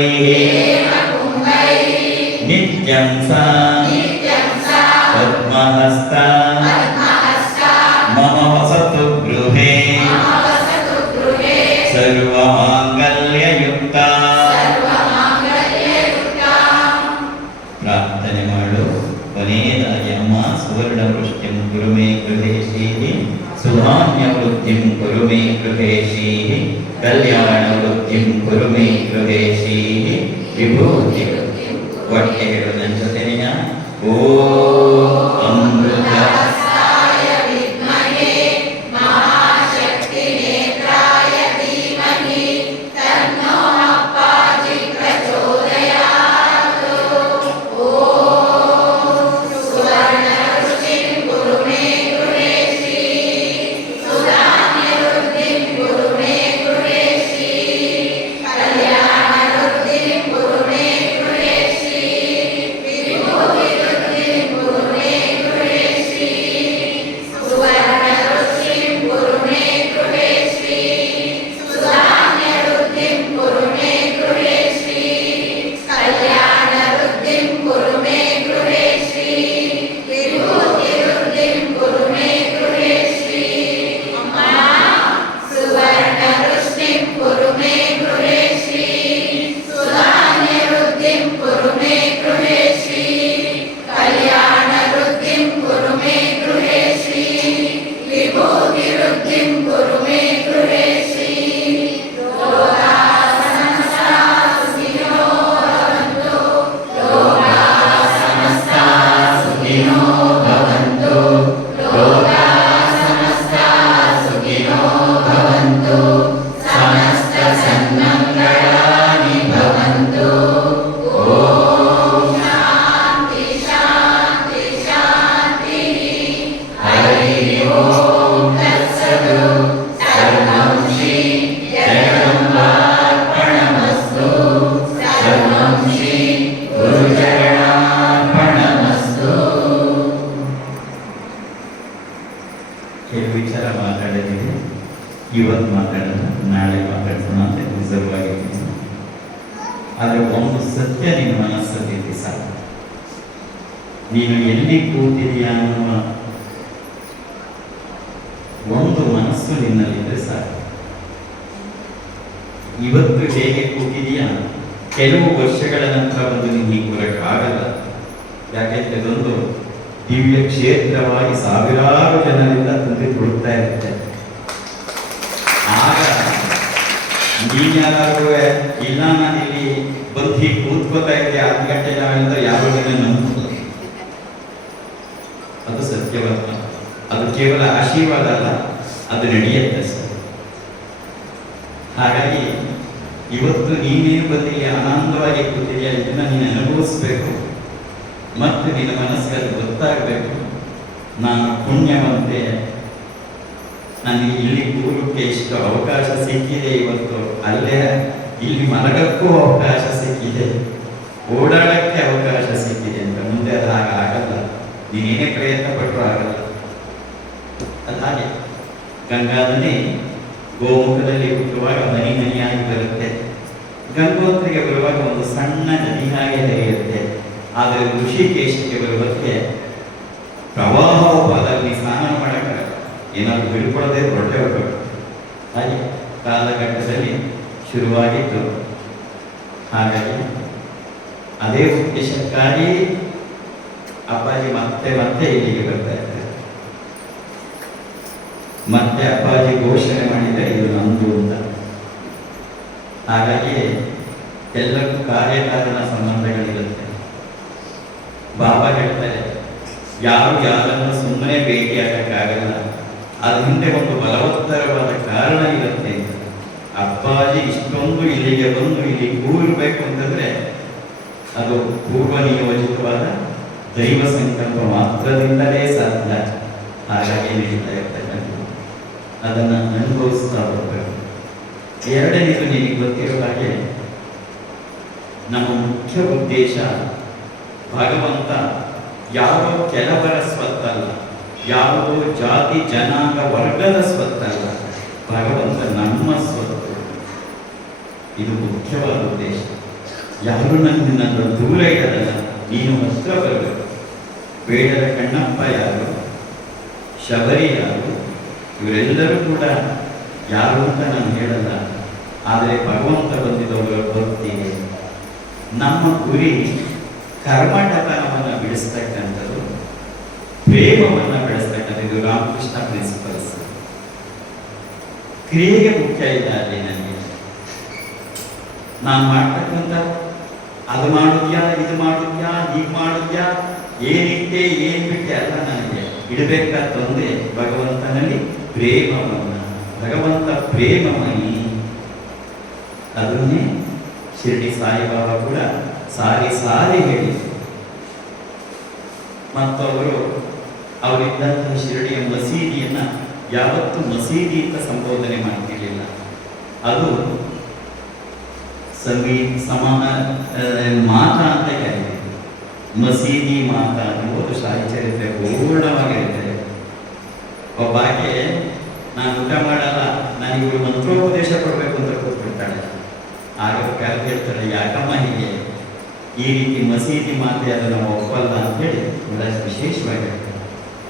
ನಿತ್ಯಂ ಸಾ ಪದ್ಮಹಸ್ತ ಮಮ ವಸತು ಗೃಹೇ ಸರ್ವಮಾಂಗಲ್ಯಯುಕ್ತ ಪ್ರಾರ್ಥನೆ ಮಾಡು ಕೊನೆಯದಾಗಿ ಅಮ್ಮ ಸುವರ್ಣ ವೃಷ್ಟಿಂ ಗುರುಮೇ ಗೃಹೇಶೀ ಸುಧಾನ್ಯ ವೃತ್ತಿಂ ಕುರುಮೇ ಗೃಹೇಶೀ ಕಲ್ಯಾಣ ವೃತ್ತಿಂ ಕುರುಮೇ ಗೃಹೇಶೀ ವಿಭೂತಿ ಒಟ್ಟೆ ಹೇಳು ನನ್ನ ಜೊತೆನೆಯ ಓ ಅಮೃತ ಕೆಲವು ವಿಚಾರ ಮಾತಾಡಿದ್ದೀವಿ, ಇವತ್ತು ಮಾತಾಡೋಣ, ನಾಳೆ ಮಾತಾಡ್ಸೋಣ ಅಂತ ರಿಸರ್ವ್ ಆಗಿರ್ತೀನಿ. ಆದರೆ ಒಂದು ಸತ್ಯ ನಿನ್ನ ಮನಸ್ಸಲ್ಲಿ ಸಾಕು, ನೀನು ಎಲ್ಲಿ ಕೂತಿದೆಯಾ ಅನ್ನುವ ಒಂದು ಮನಸ್ಸು ನಿನ್ನಲ್ಲಿದ್ದರೆ ಸಾಕು. ಇವತ್ತು ಹೇಗೆ ಕೂತಿದೆಯಾ, ಕೆಲವು ವರ್ಷಗಳ ನಂತರ ಬಂದು ನಿಮಗೆ ಕೂರಕ್ಕಾಗಲ್ಲ. ಯಾಕೆಂದ್ರೆ ಇದೊಂದು ದಿವ್ಯ ಕ್ಷೇತ್ರವಾಗಿ ಸಾವಿರಾರು ಜನರಿಂದ ತಂದೆ ಕೊಡ್ತಾ ಇರುತ್ತೆ. ಆಗ ನೀನ್ಯಾರು ಇಲ್ಲ, ನಾನಿಲ್ಲಿ ಬಂದು ಕೂತ್ಕೋತಾ ಇದ್ದೆ 10 ಗಂಟೆ ನಾವೆಲ್ಲ ಯಾರು ನಂಬುದು. ಅದು ಸತ್ಯವಲ್ಲ, ಅದು ಕೇವಲ ಆಶೀರ್ವಾದ ಅಲ್ಲ, ಅದು ನಡೆಯುತ್ತೆ ಸರ್. ಹಾಗಾಗಿ ಇವತ್ತು ನೀನೇನು ಬಂದಿಲ್ಲ, ಆನಂದವಾಗಿ ಕೂತಿದೆಯಾ, ಇದನ್ನ ನೀನು ಅನುಭವಿಸ್ಬೇಕು. ಮತ್ತು ನಿನ್ನ ಮನಸ್ಸಿಗೆ ಅದು ಗೊತ್ತಾಗಬೇಕು, ನಾನು ಪುಣ್ಯವಂತೆ, ನನಗೆ ಇಲ್ಲಿ ಕೂರಕ್ಕೆ ಇಷ್ಟು ಅವಕಾಶ ಸಿಕ್ಕಿದೆ. ಇವತ್ತು ಅಲ್ಲೇ ಇಲ್ಲಿ ಮಲಗಕ್ಕೂ ಅವಕಾಶ ಸಿಕ್ಕಿದೆ. ಓಡಾಡಕ್ಕೆ ಅವಕಾಶ ಸಿಕ್ಕಿದೆ ಅಂತ. ಮುಂದೆ ಅದು ಹಾಗೆ ಆಗಲ್ಲ, ನೀನೇನೇ ಪ್ರಯತ್ನ ಪಟ್ಟರು ಆಗಲ್ಲ. ಅದು ಹಾಗೆ ಗಂಗಾ ನದಿ ಗೋಮುಖದಲ್ಲಿ ಹುಟ್ಟುವಾಗ ಹನಿ ಹನಿಯಾಗಿ ಬರುತ್ತೆ, ಗಂಗೋತ್ರಿಗೆ ಬರುವಾಗ ಒಂದು ಸಣ್ಣ ನದಿ ಹಾಗೆ ಹರಿಯುತ್ತೆ. ಆದರೆ ಋಷಿಕೇಶಕ್ಕೆ ಬರುವುದಕ್ಕೆ ಪ್ರವಾಹೋಪಾದಲ್ಲಿ ಸ್ನಾನ ಮಾಡಕ್ಕೆ ಏನಾದರೂ ಹಿಡ್ಕೊಳ್ಳೋದೇ ಹೊರಟೆ ಹೊರಟು. ಹಾಗೆ ಕಾಲಘಟ್ಟದಲ್ಲಿ ಶುರುವಾಗಿತ್ತು. ಹಾಗಾಗಿ ಅದೇ ಉದ್ದೇಶಕ್ಕಾಗಿ ಅಪ್ಪಾಜಿ ಮತ್ತೆ ಮತ್ತೆ ಇಲ್ಲಿಗೆ ಬರ್ತಾ ಇದ್ದಾರೆ. ಮತ್ತೆ ಅಪ್ಪಾಜಿ ಘೋಷಣೆ ಮಾಡಿದರೆ ಇದು ನಮ್ದು ಅಂತ. ಹಾಗಾಗಿ ಎಲ್ಲಕ್ಕೂ ಕಾರ್ಯಕಾರಣ ಸಂಬಂಧಗಳಿರುತ್ತೆ. ಬಾಬಾ ಹೇಳ್ತಾರೆ, ಯಾರು ಯಾರನ್ನು ಸುಮ್ಮನೆ ಭೇಟಿಯಾಗಕ್ಕಾಗಲ್ಲ, ಅದ್ರ ಹಿಂದೆ ಒಂದು ಬಲವತ್ತರವಾದ ಕಾರಣ ಇರುತ್ತೆ. ಅಪ್ಪಾಜಿ ಇಷ್ಟೊಂದು ಇಲ್ಲಿಗೆ ಬಂದು ಇಲ್ಲಿ ಕೂರಬೇಕು ಅಂತಂದ್ರೆ ಅದು ಪೂರ್ವ ನಿಯೋಜಿತವಾದ ದೈವ ಸಂಕಲ್ಪ ಮಾತ್ರದಿಂದಲೇ ಸಾಧ್ಯ. ಹಾಗಾಗಿ ನಡೀತಾ ಇರ್ತಕ್ಕಂಥ ಅದನ್ನು ಅನುಭವಿಸ್ತಾ ಹೋಗ್ಬೇಕು. ಎರಡನೇದು ನಿನಗೆ ಗೊತ್ತಿರೋ ಹಾಗೆ ನಮ್ಮ ಮುಖ್ಯ ಉದ್ದೇಶ ಭಗವಂತ ಯಾವುದೋ ಕೆಲವರ ಸ್ವತ್ತಲ್ಲ, ಯಾವುದೋ ಜಾತಿ ಜನಾಂಗ ವರ್ಗದ ಸ್ವತ್ತಲ್ಲ, ಭಗವಂತ ನಮ್ಮ ಸ್ವತ್ತು. ಇದು ಮುಖ್ಯವಾದ ಉದ್ದೇಶ. ಯಾರು ನನ್ನನ್ನು ದೂರ ಇಡಲ್ಲ, ನೀನು ಹತ್ರ ಬರಬೇಕು. ಬೇಡರ ಕಣ್ಣಪ್ಪ ಯಾರು, ಶಬರಿ ಯಾರು, ಇವರೆಲ್ಲರೂ ಕೂಡ ಯಾರು ಅಂತ ನಾನು ಹೇಳಲ್ಲ. ಆದರೆ ಭಗವಂತ ಬಂದಿದ್ದವರ ಭಕ್ತಿಗೆ ನಮ್ಮ ಗುರಿ ಕರ್ಮಟತನವನ್ನು ಬಿಡಿಸ್ತಕ್ಕಂಥದ್ದು, ಪ್ರೇಮವನ್ನು ಬೆಳೆಸ್ತಕ್ಕಂಥದ್ದು. ಇದು ರಾಮಕೃಷ್ಣ ಪ್ರಿನ್ಸಿಪಲ್ಸ್. ಕ್ರಿಯೆಗೆ ಮುಖ್ಯ ಇಲ್ಲ ಅಲ್ಲಿ. ನನಗೆ ನಾನು ಮಾಡ್ತಕ್ಕಂಥ ಅದು ಮಾಡಿದ್ಯಾ, ಇದು ಮಾಡಿದ್ಯಾ, ಹೀಗೆ ಮಾಡಿದ್ಯಾ, ಏನಿಟ್ಟೆ ಏನ್ ಬಿಟ್ಟೆ ಅಲ್ಲ. ನನಗೆ ಇಡಬೇಕಾದಂದೇ ಭಗವಂತನಲ್ಲಿ ಪ್ರೇಮವನ್ನು. ಭಗವಂತ ಪ್ರೇಮಮಯಿ. ಅದನ್ನೇ ಶಿರಡಿ ಸಾಯಿಬಾಬಾ ಕೂಡ ಸಾರಿ ಸಾರಿ ಹೇಳಿ. ಮತ್ತು ಅವರಿದ್ದಂತಹ ಶಿರಡಿಯ ಮಸೀದಿಯನ್ನ ಯಾವತ್ತೂ ಮಸೀದಿ ಅಂತ ಸಂಬೋಧನೆ ಮಾಡ್ತಿರ್ಲಿಲ್ಲ. ಅದು ಸಮಾನ ಮಾತಾ ಅಂತ ಕರೀತಿದ್ರು. ಮಸೀದಿ ಮಾತಾ ಅನ್ನುವುದು ಶಾಹಿ ಚರಿತ್ರೆ ಪೂರ್ಣವಾಗಿರ್ತದೆ. ಒಬ್ಬಾಕೆ ನಾನು ಊಟ ಮಾಡಲ್ಲ, ನನಗೆ ಇವರು ಮಂತ್ರೋಪದೇಶ ಕೊಡಬೇಕು ಅಂತ ಕೂತ್ಬಿಡ್ತಾಳೆ. ಆಗ ಕರೆದು ಹೇಳ್ತಾಳೆ, ಯಾಕಮ್ಮ ಹೀಗೆ ಈ ರೀತಿ ಮಸೀದಿ ಮಾತೆ ಅದನ್ನು ಒಪ್ಪಲ್ಲ ಅಂತೇಳಿ ಬಹಳ ವಿಶೇಷವಾಗಿರ್ತದೆ.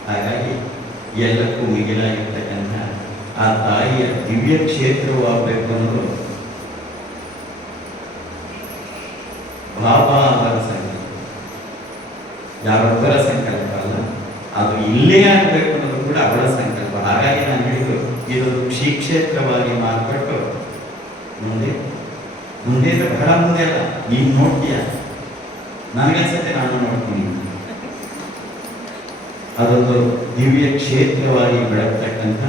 ಹಾಗಾಗಿ ಎಲ್ಲಕ್ಕೂ ಮಿಗಿಲಾಗಿರ್ತಕ್ಕಂಥ ಆ ತಾಯಿಯ ದಿವ್ಯ ಕ್ಷೇತ್ರವೂ ಆಗಬೇಕು ಅನ್ನೋದು ಬಾಬಾ ಅವರ ಸಂಕಲ್ಪ, ಯಾರೊಬ್ಬರ ಸಂಕಲ್ಪ ಅಲ್ಲ. ಅದು ಇಲ್ಲೇ ಆಗಬೇಕು ಅನ್ನೋದು ಕೂಡ ಅವಳ ಸಂಕಲ್ಪ. ಹಾಗಾಗಿ ನಾನು ಹೇಳಿದ್ದು ಇದೊಂದು ಶ್ರೀ ಕ್ಷೇತ್ರವಾಗಿ ಮಾರ್ಪಟ್ಟು ಮುಂದೆ ಮುಂದೆ ಬಹಳ ಮುಂದೆ ಅಲ್ಲ, ನೀನು ನೋಡ್ತೀಯ, ನನಗನ್ಸತ್ತೆ ನಾನು ನೋಡ್ತೀನಿ. ಅದೊಂದು ದಿವ್ಯ ಕ್ಷೇತ್ರವಾಗಿ ಬೆಳಗ್ತಕ್ಕಂಥ,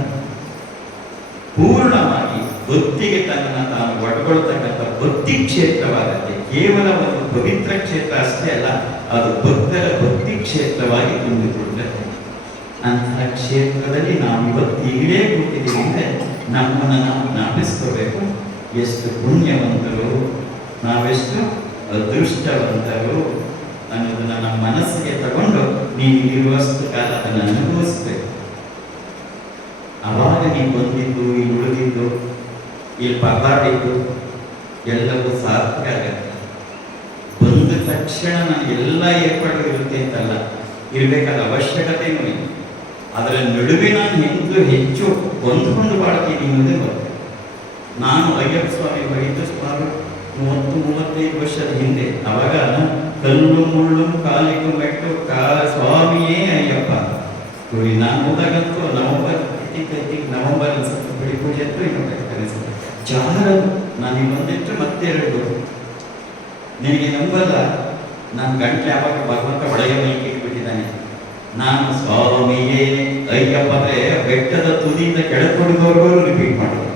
ಪೂರ್ಣವಾಗಿ ಭಕ್ತಿಗೆ ತನ್ನನ್ನು ತಾನು ಒಡ್ಕೊಳ್ತಕ್ಕಂಥ ಭಕ್ತಿ ಕ್ಷೇತ್ರವಾಗುತ್ತೆ. ಕೇವಲ ಒಂದು ಪವಿತ್ರ ಕ್ಷೇತ್ರ ಅಷ್ಟೇ ಅಲ್ಲ, ಅದು ಭಕ್ತರ ಭಕ್ತಿ ಕ್ಷೇತ್ರವಾಗಿ ತುಂಬಿಕೊಳ್ಳುತ್ತೆ. ಅಂತಹ ಕ್ಷೇತ್ರದಲ್ಲಿ ನಾವು ಇವತ್ತು ಈಗಲೇ ಕೂತಿದ್ದೀವಿ ಅಂದರೆ ನಮ್ಮನ್ನು ನಾವು ಜ್ಞಾಪಿಸ್ಕೋಬೇಕು. ಎಷ್ಟು ಪುಣ್ಯವಂತರು, ನಾವೆಷ್ಟು ಅದೃಷ್ಟವಂತರು ಅನ್ನೋದನ್ನ ನಮ್ಮ ಮನಸ್ಸಿಗೆ ತಗೊಂಡು ನೀನು ಇರುವಷ್ಟು ಕಾಲ ಅದನ್ನು ಅನುಭವಿಸ್ಬೇಕು. ಅವಾಗ ನೀವು ಬಂದಿದ್ದು, ಇಲ್ಲಿ ಉಳಿದಿದ್ದು, ಇಲ್ಲಿ ಪರದಾಡಿದ್ದು ಎಲ್ಲವೂ ಸಾರ್ಥಕ ಆಗತ್ತೆ. ಬಂದ ತಕ್ಷಣ ನನಗೆಲ್ಲ ಏರ್ಪಾಡು ಇರುತ್ತೆ ಅಂತಲ್ಲ, ಇರಬೇಕಾದ ಅವಶ್ಯಕತೆಯೂ ಇಲ್ಲ. ಅದರ ನಡುವೆ ನಾನು ಹೆಚ್ಚು ಹೊಂದ್ಕೊಂಡು ಬಾಳ್ತೀನಿ ಅನ್ನೋದೇ ಬರ್ತದೆ. ನಾನು ಅಯ್ಯಪ್ಪ ಸ್ವಾಮಿ ಬರೀತು ಸುಮಾರು 30-35 ವರ್ಷದ ಹಿಂದೆ. ಅವಾಗ ಕಲ್ಲು ಮುಳ್ಳು ಕಾಲಿಗೂ ಮೆಟ್ಟು ಸ್ವಾಮಿಯೇ ಅಯ್ಯಪ್ಪ. ನಾನು ಹೋದಾಗಂತೂ ನವೆಂಬರ್ ಅನ್ಸುತ್ತೆ, ಬಿಳಿ ಪೂಜೆ ಅಂತೂ ಇನ್ನೊಂದು ಜಾರದು. ನಾನು ಇನ್ನೊಂದಿಟ್ಟು ಮತ್ತೆ 2 ನಿನಗೆ ನಂಬಲ್ಲ. ನನ್ನ ಗಂಟೆ ಯಾವಾಗ ಭಗವಂತ ಒಳಗೆ ಮೈಕ್ ಇಟ್ಬಿಟ್ಟಿದ್ದಾನೆ. ನಾನು ಸ್ವಾಮಿಯೇ ಅಯ್ಯಪ್ಪ ಅಂದ್ರೆ ಬೆಟ್ಟದ ತುದಿಯಿಂದ ಕೆಳಕೊಡಿದವರೆಗೂ ರಿಪೀಟ್ ಮಾಡೋದು.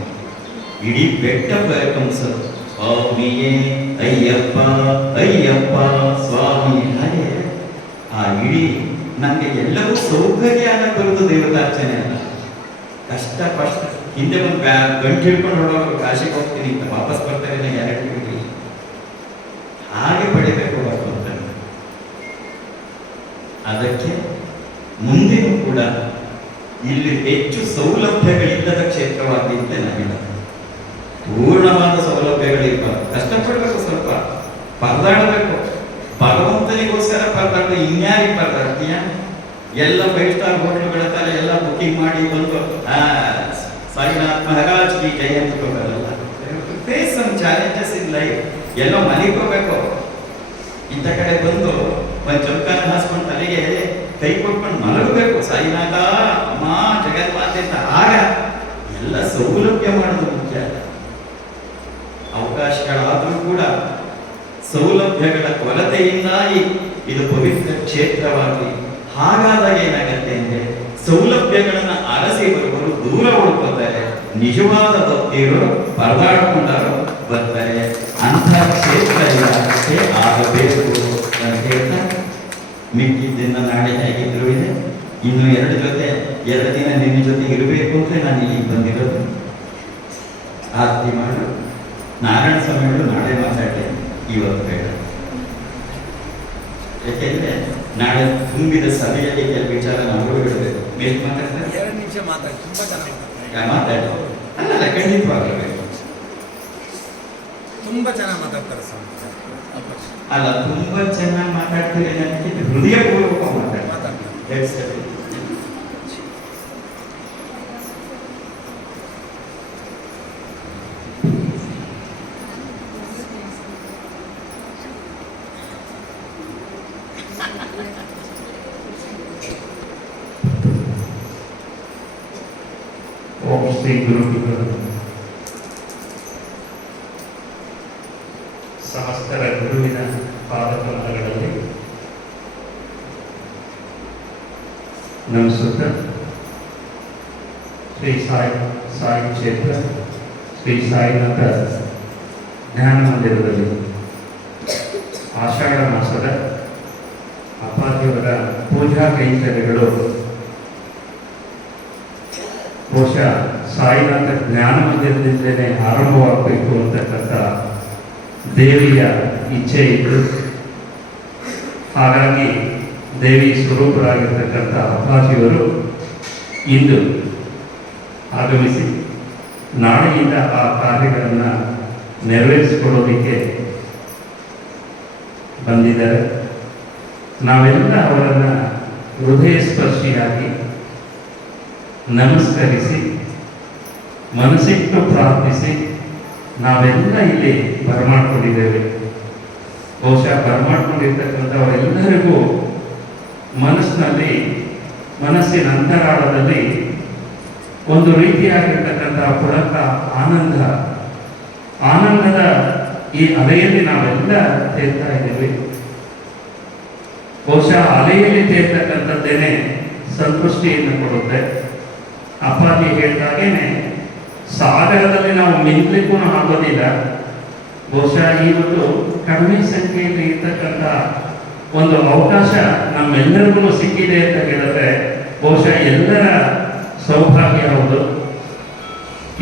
ಇಡೀ ಬೆಟ್ಟ ಕನಸದು ಸ್ವಾಮಿಯೇ ಅಯ್ಯಪ್ಪ ಅಯ್ಯಪ್ಪ ಸ್ವಾಮಿ. ಹಾಗೆ ಆ ಇಡೀ ನನಗೆ ಎಲ್ಲವೂ ಸೌಕರ್ಯ ಬರುವುದು ದೇವತಾರ್ಚನೆ ಅಲ್ಲ. ಕಷ್ಟ ಹಿಂದೆ ಒಂದು ಗಂಟು ಹಿಡ್ಕೊಂಡು ನೋಡೋರು ಕಾಶಿಗೆ ಹೋಗ್ತೀನಿ ಅಂತ ವಾಪಸ್ ಬರ್ತಾರೆ 2 ಹಾಗೆ ಪಡಿಬೇಕು ಅದಕ್ಕೆ ಮುಂದೆನೂ ಕೂಡ ಇಲ್ಲಿ ಹೆಚ್ಚು ಸೌಲಭ್ಯಗಳಿಲ್ಲದ ಕ್ಷೇತ್ರವಾಗಿದ್ದೆ ನಮ್ಮಿಲ್ಲ. ಪೂರ್ಣವಾದ ಸೌಲಭ್ಯಗಳಿರ್ಬಾರ್ದು. ಕಷ್ಟಪಡಬೇಕು, ಸ್ವಲ್ಪ ಪರದಾಡಬೇಕು. ಭಗವಂತನಿಗೋಸ್ಕರ ಪರದಾಡು, ಇನ್ಯಾರಿಗೆ ಪರದಾಡ್ತೀಯ? ಎಲ್ಲ 5 ಸ್ಟಾರ್ ಹೋಟೆಲ್ಗಳ ತರ ಎಲ್ಲ ಬುಕಿಂಗ್ ಮಾಡಿ ಬಂದು ಸಾಯಿನಾಥ್ ಮಹಾರಾಜ್ ಕಿ ಜಯ ಅಂತ ಹೋಗಲ್ಲ. Face some challenges in life. ಎಲ್ಲೋ ಮನೆಗೆ ಹೋಗ್ಬೇಕು, ಇಂಥ ಕಡೆ ಬಂದು ಒಂದು ಚೌಕಾನ ಹಾಸ್ಕೊಂಡು ತಲೆಗೆ ಕೈ ಕೊಟ್ಕೊಂಡು ಮಲಗಬೇಕು. ಸಾಯಿನಾಥ, ಅಮ್ಮ, ಜಗನ್ಮಾತೆ ಅಂತ. ಆಗ ಎಲ್ಲ ಸೌಲಭ್ಯ ಮಾಡೋದು ಮುಖ್ಯ. ಅವಕಾಶಗಳಾದರೂ ಕೂಡ ಸೌಲಭ್ಯಗಳ ಕೊರತೆಯಿಂದಾಗಿ ಇದು ಪವಿತ್ರ ಕ್ಷೇತ್ರವಾಗಿ ಹಾಗಾದಾಗ ಏನಾಗತ್ತೆ ಅಂದ್ರೆ ಸೌಲಭ್ಯಗಳನ್ನ ಅರಸಿ ಬರುವರು ದೂರ ಉಳ್ಕೋತಾರೆ, ನಿಜವಾದ ಭಕ್ತಿಯರು ಪರದಾಡ್ಕೊಂಡಾರು ಬರ್ತಾರೆ. ಅಂಥ ಕ್ಷೇತ್ರ ಇಲಾಖೆ ಆಗಬೇಕು ಅಂತ ಹೇಳ್ತಾ ಮಿಕ್ಕಿದ್ದನ್ನ ನಾಳೆ ಹೇಗಿದ್ರು ಇದೆ. ಇನ್ನು 2 ದಿನ ನಿನ್ನ ಜೊತೆ ಇರಬೇಕು ಅಂತ ನಾನು ಇಲ್ಲಿಗೆ ಬಂದಿರೋದು. ಆರತಿ ಮಾಡು. ನಾರಾಯಣ ಸ್ವಾಮಿಗಳು ನಾಳೆ ಮಾತಾಡಿ, ಇವತ್ತು ಬೇಡ. ಯಾಕೆಂದ್ರೆ ನಾಳೆ ತುಂಬಿದ ಸಭೆಯಲ್ಲಿ ಕೆಲವು ವಿಚಾರ ನಾವು ಬಿಡಬೇಕು. ಬೇಗ ಮಾತಾಡ್ತಾರೆ, 2 ನಿಮಿಷ ಮಾತಾಡಿ, ತುಂಬಾ ಚೆನ್ನಾಗಿ ಮಾತಾಡಿ. ಅಲ್ಲ, ಖಂಡಿತವಾಗಬೇಕು. ತುಂಬಾ ಚೆನ್ನಾಗಿ ಮಾತಾಡ್ತಾರೆ ಸ್ವಾಮಿ. ಅಲ್ಲ, ತುಂಬಾ ಚೆನ್ನಾಗಿ ಮಾತಾಡ್ತೀರಿ, ನನಗೆ ಹೃದಯಪೂರ್ವಕ ಮಾತಾಡ್ತಾರೆ. ಓಂ ಶ್ರೀ ಗುರುಗಳು ಸಹಸ್ರ ಗುರುವಿನ ಪಾದಕಮಲಗಳಲ್ಲಿ ನಮಿಸುತ್ತ ಶ್ರೀ ಸಾಯಿ ಕ್ಷೇತ್ರ ಶ್ರೀ ಸಾಯಿನಾಥ ಜ್ಞಾನ ಮಂದಿರದಲ್ಲಿ ಆಷಾಢ ಮಾಸದ ಅಪ್ಪಾಜಿಯವರ ಪೂಜಾ ಕೈಂಕರ್ಯಗಳು ಬಹುಶಃ ಸಾಯಿನಾಥ ಜ್ಞಾನ ಮಂದಿರದಿಂದಲೇ ಆರಂಭವಾಗಬೇಕು ಅಂತಕ್ಕಂಥ ದೇವಿಯ ಇಚ್ಛೆ ಇತ್ತು. ಹಾಗಾಗಿ ದೇವಿ ಸ್ವರೂಪರಾಗಿರ್ತಕ್ಕಂಥ ಅಪ್ಪಾಜಿಯವರು ಇಂದು ಆಗಮಿಸಿ ನಾಳೆಯಿಂದ ಆ ಕಾರ್ಯಗಳನ್ನು ನೆರವೇರಿಸಿಕೊಳ್ಳೋದಕ್ಕೆ ಬಂದಿದ್ದಾರೆ. ನಾವೆಲ್ಲ ಅವರನ್ನು ಹೃದಯ ಸ್ಪರ್ಶಿಯಾಗಿ ನಮಸ್ಕರಿಸಿ ಮನಸ್ಸಿಟ್ಟು ಪ್ರಾರ್ಥಿಸಿ ನಾವೆಲ್ಲ ಇಲ್ಲಿ ಬರಮಾಡ್ಕೊಂಡಿದ್ದೇವೆ. ಬಹುಶಃ ಬರಮಾಡ್ಕೊಂಡಿರ್ತಕ್ಕಂಥವರೆಲ್ಲರಿಗೂ ಮನಸ್ಸಿನ ಅಂತರಾಳದಲ್ಲಿ ಒಂದು ರೀತಿಯಾಗಿರ್ತಕ್ಕಂಥ ಪುಳಕ ಆನಂದದ ಈ ಅಲೆಯಲ್ಲಿ ನಾವೆಲ್ಲ ತೇರ್ತಾ ಇದ್ದೇವೆ. ಬಹುಶಃ ಅಲೆಯಲ್ಲಿ ತೇರ್ತಕ್ಕಂಥದ್ದೇನೆ ಸಂತೃಷ್ಟಿಯನ್ನು ಕೊಡುತ್ತೆ. ಅಪ್ಪಾಜಿ ಹೇಳಿದಾಗೇನೆ ಸಾಗರದಲ್ಲಿ ನಾವು ಮಿಂಗ್ಲಿಕ್ಕೂ ಆಗೋದಿಲ್ಲ. ಬಹುಶಃ ಇವತ್ತು ಕಡಿಮೆ ಸಂಖ್ಯೆಯಲ್ಲಿ ಇರ್ತಕ್ಕಂಥ ಒಂದು ಅವಕಾಶ ನಮ್ಮೆಲ್ಲರಿಗೂ ಸಿಕ್ಕಿದೆ ಅಂತ ಹೇಳಿದ್ರೆ ಬಹುಶಃ ಎಲ್ಲರ ಸೌಭಾಗ್ಯ ಹೌದು.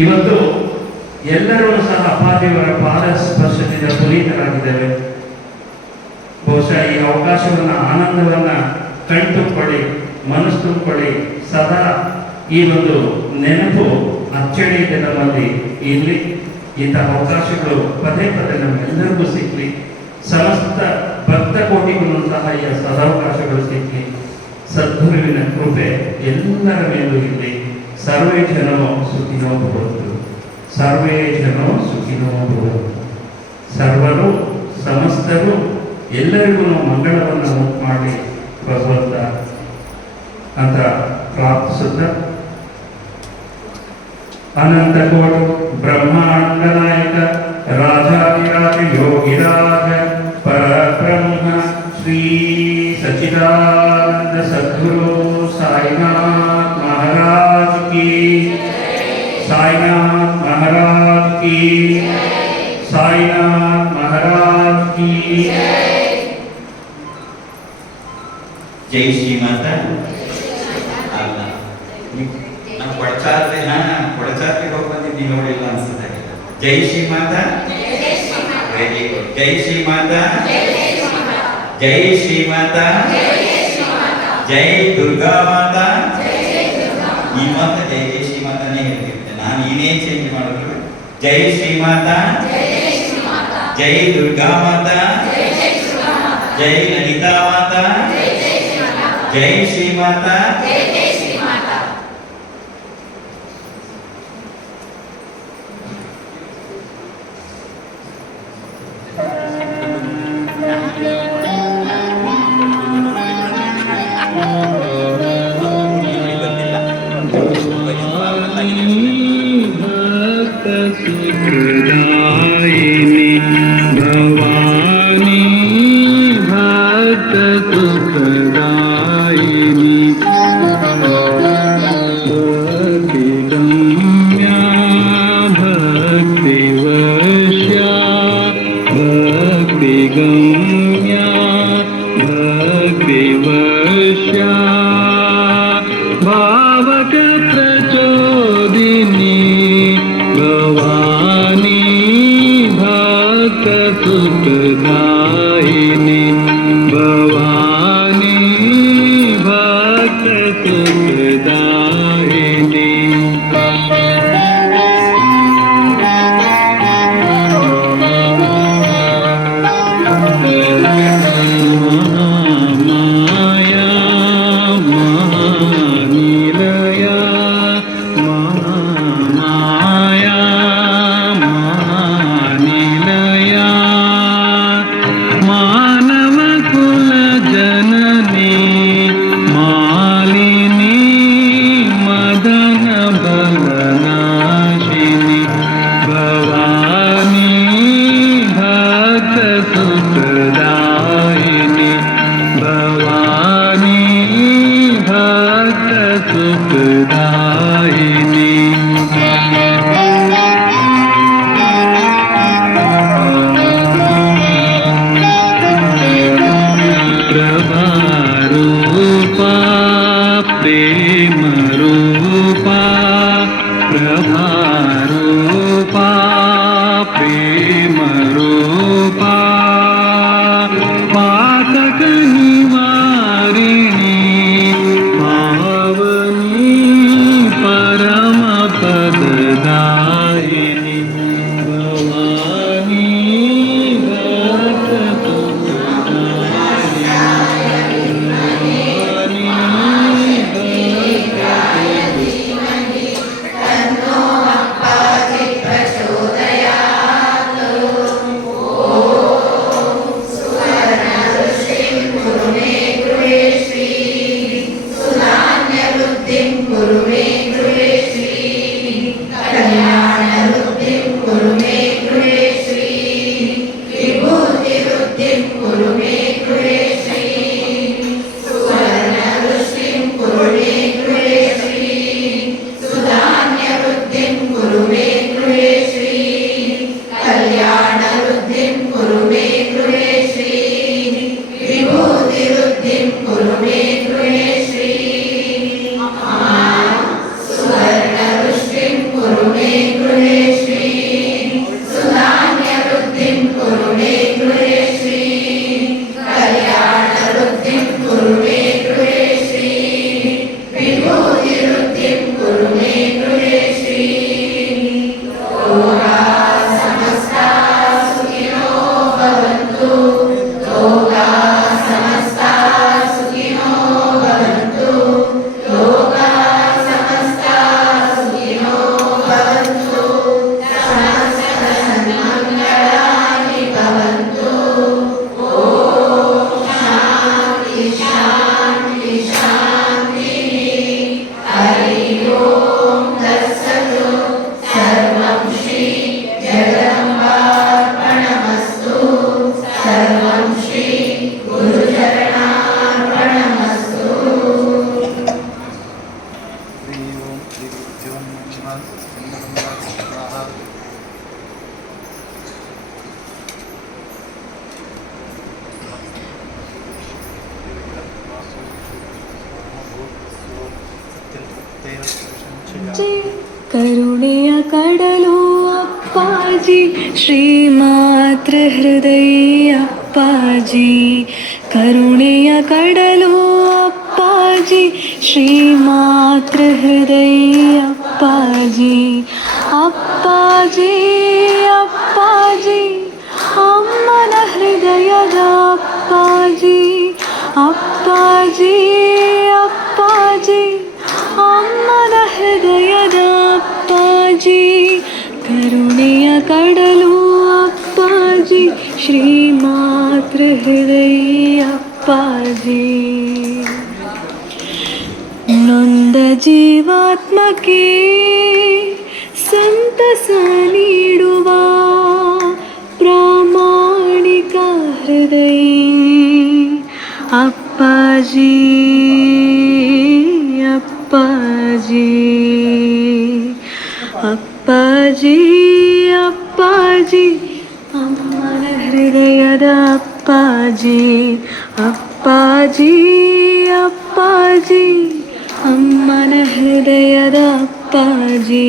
ಇವತ್ತು ಎಲ್ಲರೂ ಸಹ ಅಪ್ಪಾಜಿಯವರ ಪಾದ ಸ್ಪರ್ಶದಿಂದ ಪುನೀತರಾಗಿದ್ದೇವೆ. ಬಹುಶಃ ಈ ಅವಕಾಶವನ್ನು ಆನಂದವನ್ನು ಕಣ್ತುಕೊಳ್ಳಿ, ಮನಸ್ಸು ತುಂಬಿಕೊಳ್ಳಿ. ಸದಾ ಈ ಒಂದು ನೆನಪು ಅಚ್ಚಳಿಯಿದೆ ನಮ್ಮಲ್ಲಿ ಇರಲಿ. ಇಂಥ ಅವಕಾಶಗಳು ಪದೇ ಪದೇ ನಮ್ಮೆಲ್ಲರಿಗೂ ಸಿಕ್ಕಲಿ. ಸಮಸ್ತ ಭಕ್ತ ಕೋಟಿಗೂ ಸಹ ಈ ಸದಾವಕಾಶಗಳು ಸಿಕ್ಕಲಿ. ಸದ್ಗುರುವಿನ ಕೃಪೆ ಎಲ್ಲರ ಮೇಲೂ ಇರಲಿ. ಸರ್ವೇ ಜನೋ ಸುಖಿನೋ ಭವಂತು. ಸರ್ವೇ ಜನೋ ಸುಖಿನೋ ಭವಂತು. ಸರ್ವರು ಸಮಸ್ತರು ಎಲ್ಲರಿಗೂ ಮಂಗಳವನ್ನು ಉಂಟು ಮಾಡಿ ಭಗವಂತ ಅಂತ ಪ್ರಾರ್ಥಿಸುತ್ತ ಅನಂತ ಕೋಟಿ ಬ್ರಹ್ಮಾಂಡ ನಾಯಕ ರಾಜಾಧಿರಾಜ ಯೋಗಿರಾಜ ಪರಬ್ರಹ್ಮ ಶ್ರೀ ಸಚ್ಚಿದಾನಂದ ಸದ್ಗುರು ಸಾಯಿನಾಥ್ ಮಹಾರಾಜ್ ಕಿ, ಸಾಯಿನಾಥ್ ಮಹಾರಾಜ್ ಕಿ, ಸಾಯಿನಾಥ್ ಮಹಾರಾಜ್ ಕಿ. ಜೈ ಶ್ರೀಮಾತಾ. ಅಲ್ಲ, ನಾವು ಕೊಡಚಾತ್ರಿಗೆ ಹೋಗಿ ಬಂದಿದ್ದೀವಿ, ನೋಡಿಲ್ಲ ಅನ್ಸುತ್ತೆ. ಜೈ ಶ್ರೀಮಾತಾ. Very good. ಜೈ ಶ್ರೀಮಾತಾ. ಜೈ ಶ್ರೀಮಾತಾ. ಜೈ ದುರ್ಗಾ ಮಾತಾ. ಈ ಮಾತಾ ಜೈ ಜೈ ಶ್ರೀಮಾತಾನೇ ಹೇಳ್ತಿರ್ತೆ, ನಾನು ಏನೇ ಚೇಂಜ್ ಮಾಡಿದ್ರು ಜೈ ಶ್ರೀಮಾತಾ, ಜೈ ದುರ್ಗಾ ಮಾತಾ, ಜೈ ಲಲಿತಾ ಮಾತಾ, ಜೈ ಶ್ರೀಮಾತಾ. ಕರುಣೆಯ ಕಡಲು ಅಪ್ಪಾಜಿ ಶ್ರೀಮಾತೃ ಹೃದಯ ಅಪ್ಪಾಜಿ ಕರುಣೆಯ ಕಡಲು ಅಪ್ಪಾಜಿ ಅಪ್ಪಾಜಿ ಶ್ರೀಮಾತೃಹೃದಯ ಅಪ್ಪಾಜಿ ಅಪ್ಪಾಜಿ ಅಪ್ಪಾಜಿ ಅಮ್ಮನ ಹೃದಯದ ಅಪ್ಪಾಜಿ ಅಪ್ಪಾಜಿ ಅಪ್ಪಾಜಿ ಅಮ್ಮನ ಹೃದಯದ ಅಪ್ಪಾಜಿ ಕರುಣೆಯ ಕಡಲು ಅಪ್ಪಾಜಿ ಶ್ರೀಮಾತೃಹೃದಯ ಅಪ್ಪಾಜಿ ನೊಂದ ಜೀವಾತ್ಮಕ್ಕೆ ಸಂತಸ ನೀಡುವ ಪ್ರಾಮಾಣಿಕ ಹೃದಯ ಅಪ್ಪಾಜಿ ಅಪ್ಪಾಜಿ ಅಪ್ಪಾಜಿ ಅಪ್ಪಾಜಿ ಅಮ್ಮನ ಹೃದಯದ ಅಪ್ಪಾಜಿ ಅಪ್ಪಾಜಿ ಅಪ್ಪಾಜಿ ಅಮ್ಮನ ಹೃದಯದ ಅಪ್ಪಾಜಿ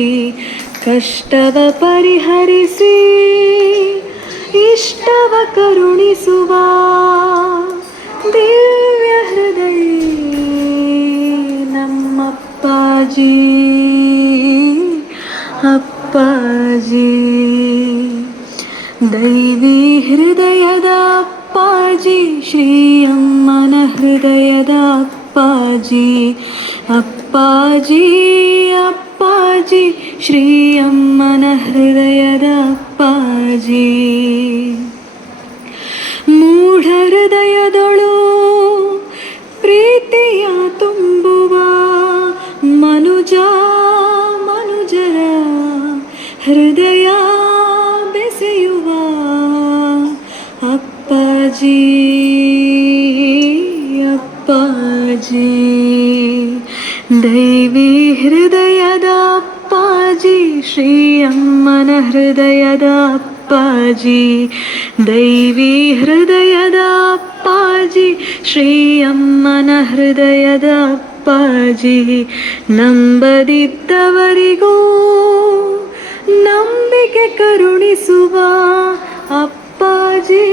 ಕಷ್ಟವ ಪರಿಹರಿಸಿ ಇಷ್ಟವ ಕರುಣಿಸುವ ದಿವ್ಯ ಹೃದಯ ನಮ್ಮಪ್ಪಾಜಿ ಅಪ್ಪಾಜಿ ದೈವಿ ಹೃದಯದ ಅಪ್ಪಾಜಿ ಶ್ರೀ ಅಮ್ಮನ ಹೃದಯದ ಅಪ್ಪಾಜಿ ಅಪ್ಪಾಜಿ ಅಪ್ಪಾಜಿ ಶ್ರೀ ಅಮ್ಮನ ಹೃದಯದ ಅಪ್ಪಾಜಿ ಮೂಢ ಹೃದಯದೊಳು ಪ್ರೀತಿಯ ತುಂಬುವ ಮನುಜರ ಹೃದಯ ಬೆಸೆಯುವ ಅಪ್ಪಾಜಿ ಅಪ್ಪಾಜಿ ದೈವಿ ಹೃದಯದ ಅಪ್ಪಾಜಿ ಶ್ರೀ ಅಮ್ಮನ ಹೃದಯದ ಅಪ್ಪಾಜಿ ದೈವಿ ಹೃದಯದ ಅಪ್ಪಾಜಿ ಶ್ರೀ ಅಮ್ಮನ ಹೃದಯದ ಅಪ್ಪಾಜಿ ನಂಬದಿದ್ದವರಿಗೂ ನಂಬಿಕೆ ಕರುಣಿಸುವ ಅಪ್ಪಾಜಿ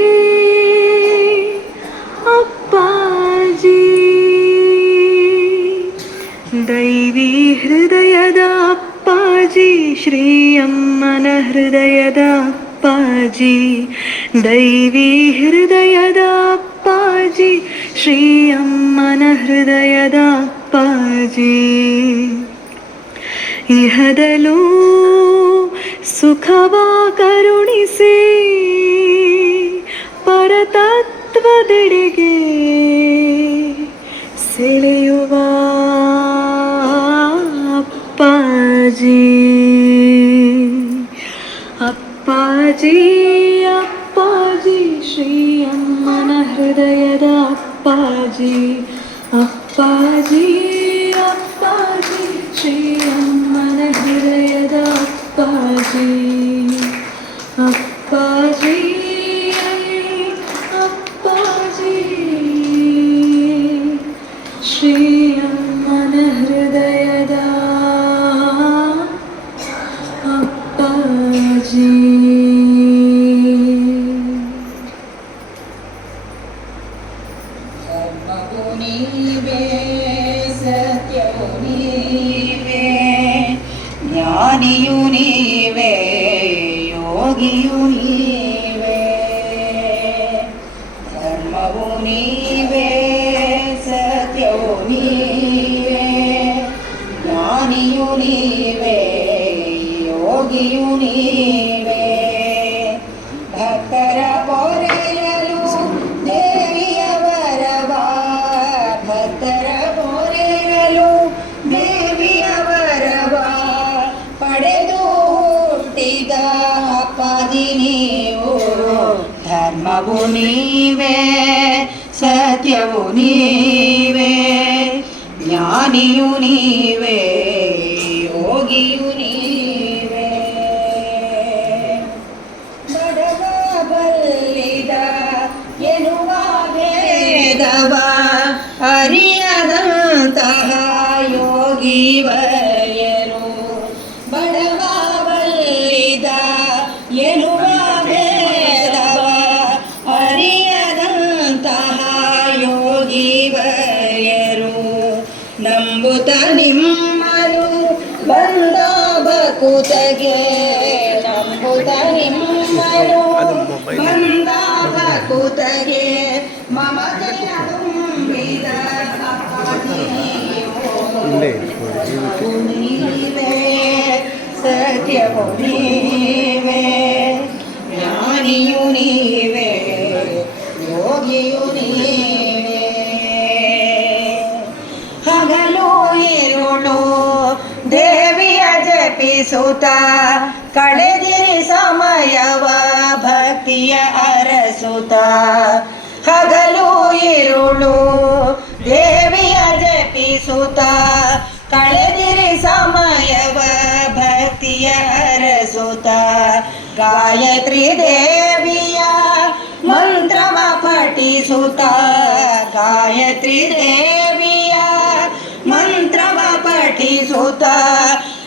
ಅಪ್ಪಾಜಿ ದೈವಿ ಹೃದಯದ ಅಪ್ಪಾಜಿ ಶ್ರೀ ಅಮ್ಮನ ಹೃದಯದ ಅಪ್ಪಾಜಿ ದೈವಿ ಹೃದಯದ ಅಪ್ಪಾಜಿ ಶ್ರೀ ಅಮ್ಮನ ಹೃದಯದ ಅಪ್ಪಾಜಿ ಇಹದಲೂ ಸುಖವ ಕರುಣಿಸಿ ಪರತತ್ವದೆಡೆಗೆ ಸೆಳೆಯುವ ಅಪ್ಪಾಜಿ ಅಪ್ಪಾಜಿ ಅಪ್ಪಾಜಿ ಶ್ರೀ ಅಮ್ಮನ ಹೃದಯದ ಅಪ್ಪಾಜಿ ಅಪ್ಪಾಜಿ ಅಪ್ಪಾಜಿ ಶ್ರೀ ಅಮ್ಮನ ಹೃದಯದ ಅಪ್ಪಾಜಿ ಅಪ್ಪಾಜಿ ಅಪ್ಪಾಜಿ ಶ್ರೀ ಅಮ್ಮನ ಹೃದಯದ ಅಪ್ಪಾಜಿ ಧರ್ಮವು ನೀವೇ ಸತ್ಯವು ನೀವೇ ಜ್ಞಾನಿಯು ನೀವೇ ಯೋಗಿಯು ನೀವೇ ಧರ್ಮವು ನೀವೇ ಸತ್ಯವು ನೀವೇ ಜ್ಞಾನಿಯು ನೀವೇ ಯೋಗಿಯು ನೀವೇ ಭಕ್ತರ ಪೊರೆಯಲು ದೇವಿಯ ವರವ ಭಕ್ತರ ಪೊರೆಯಲು ದೇವಿಯ ವರವ ಪಡೆದು ಹುಟ್ಟಿದ ಅಪ್ಪಾಜಿ ನೀವು ಧರ್ಮವು ನೀವೇ ಸತ್ಯವು ನೀವೇ ಜ್ಞಾನಿಯು ನೀವೇ ಯೋಗಿಯು ನೀವೇ ಬಡವ ಬಲ್ಲಿದ ಎನ್ನುವ ಭೇದವ ಅರಿಯದಂತಹ ಯೋಗಿವರ್ಯರು ಬಡವ ಬಲ್ಲಿದ ಎನ್ನುವ ಭೇದವ ಅರಿಯದಂತಹ ಯೋಗಿವರ್ಯರು ನಂಬುತ ನಿಮ್ಮನು ಬಂದ ಬಕುತಗೆ ನಂಬುತ ನಿಮ್ಮನು ಬಂದ ಬಕುತಗೆ ಮಮತೆಯ ತುಂಬಿದ ನೀವೇ ಸತ್ಯವು ನೀವೇ ಜ್ಞಾನಿಯು ನೀವೇ ಯೋಗಿಯು ನೀವೇ ಹಗಲು ಇರುಳು ದೇವಿಯ ಜಪಿಸುತ್ತ ಕಳೆದಿರಿ ಸಮಯವ ಭಕ್ತಿಯ ಅರಸುತ್ತ ಹಗಲು ಇರುಳು ದೇವಿಯ ಜಪಿಸುತ್ತ ಕಳೆದಿರಿ ಸಮಯವ ಭಕ್ತಿಯ ಅರಸುತ್ತ ಗಾಯತ್ರಿ ದೇವಿಯ ಮಂತ್ರವ ಪಠಿಸುತ್ತ ಗಾಯತ್ರಿ ದೇವಿಯ ಮಂತ್ರವ ಪಠಿಸುತ್ತ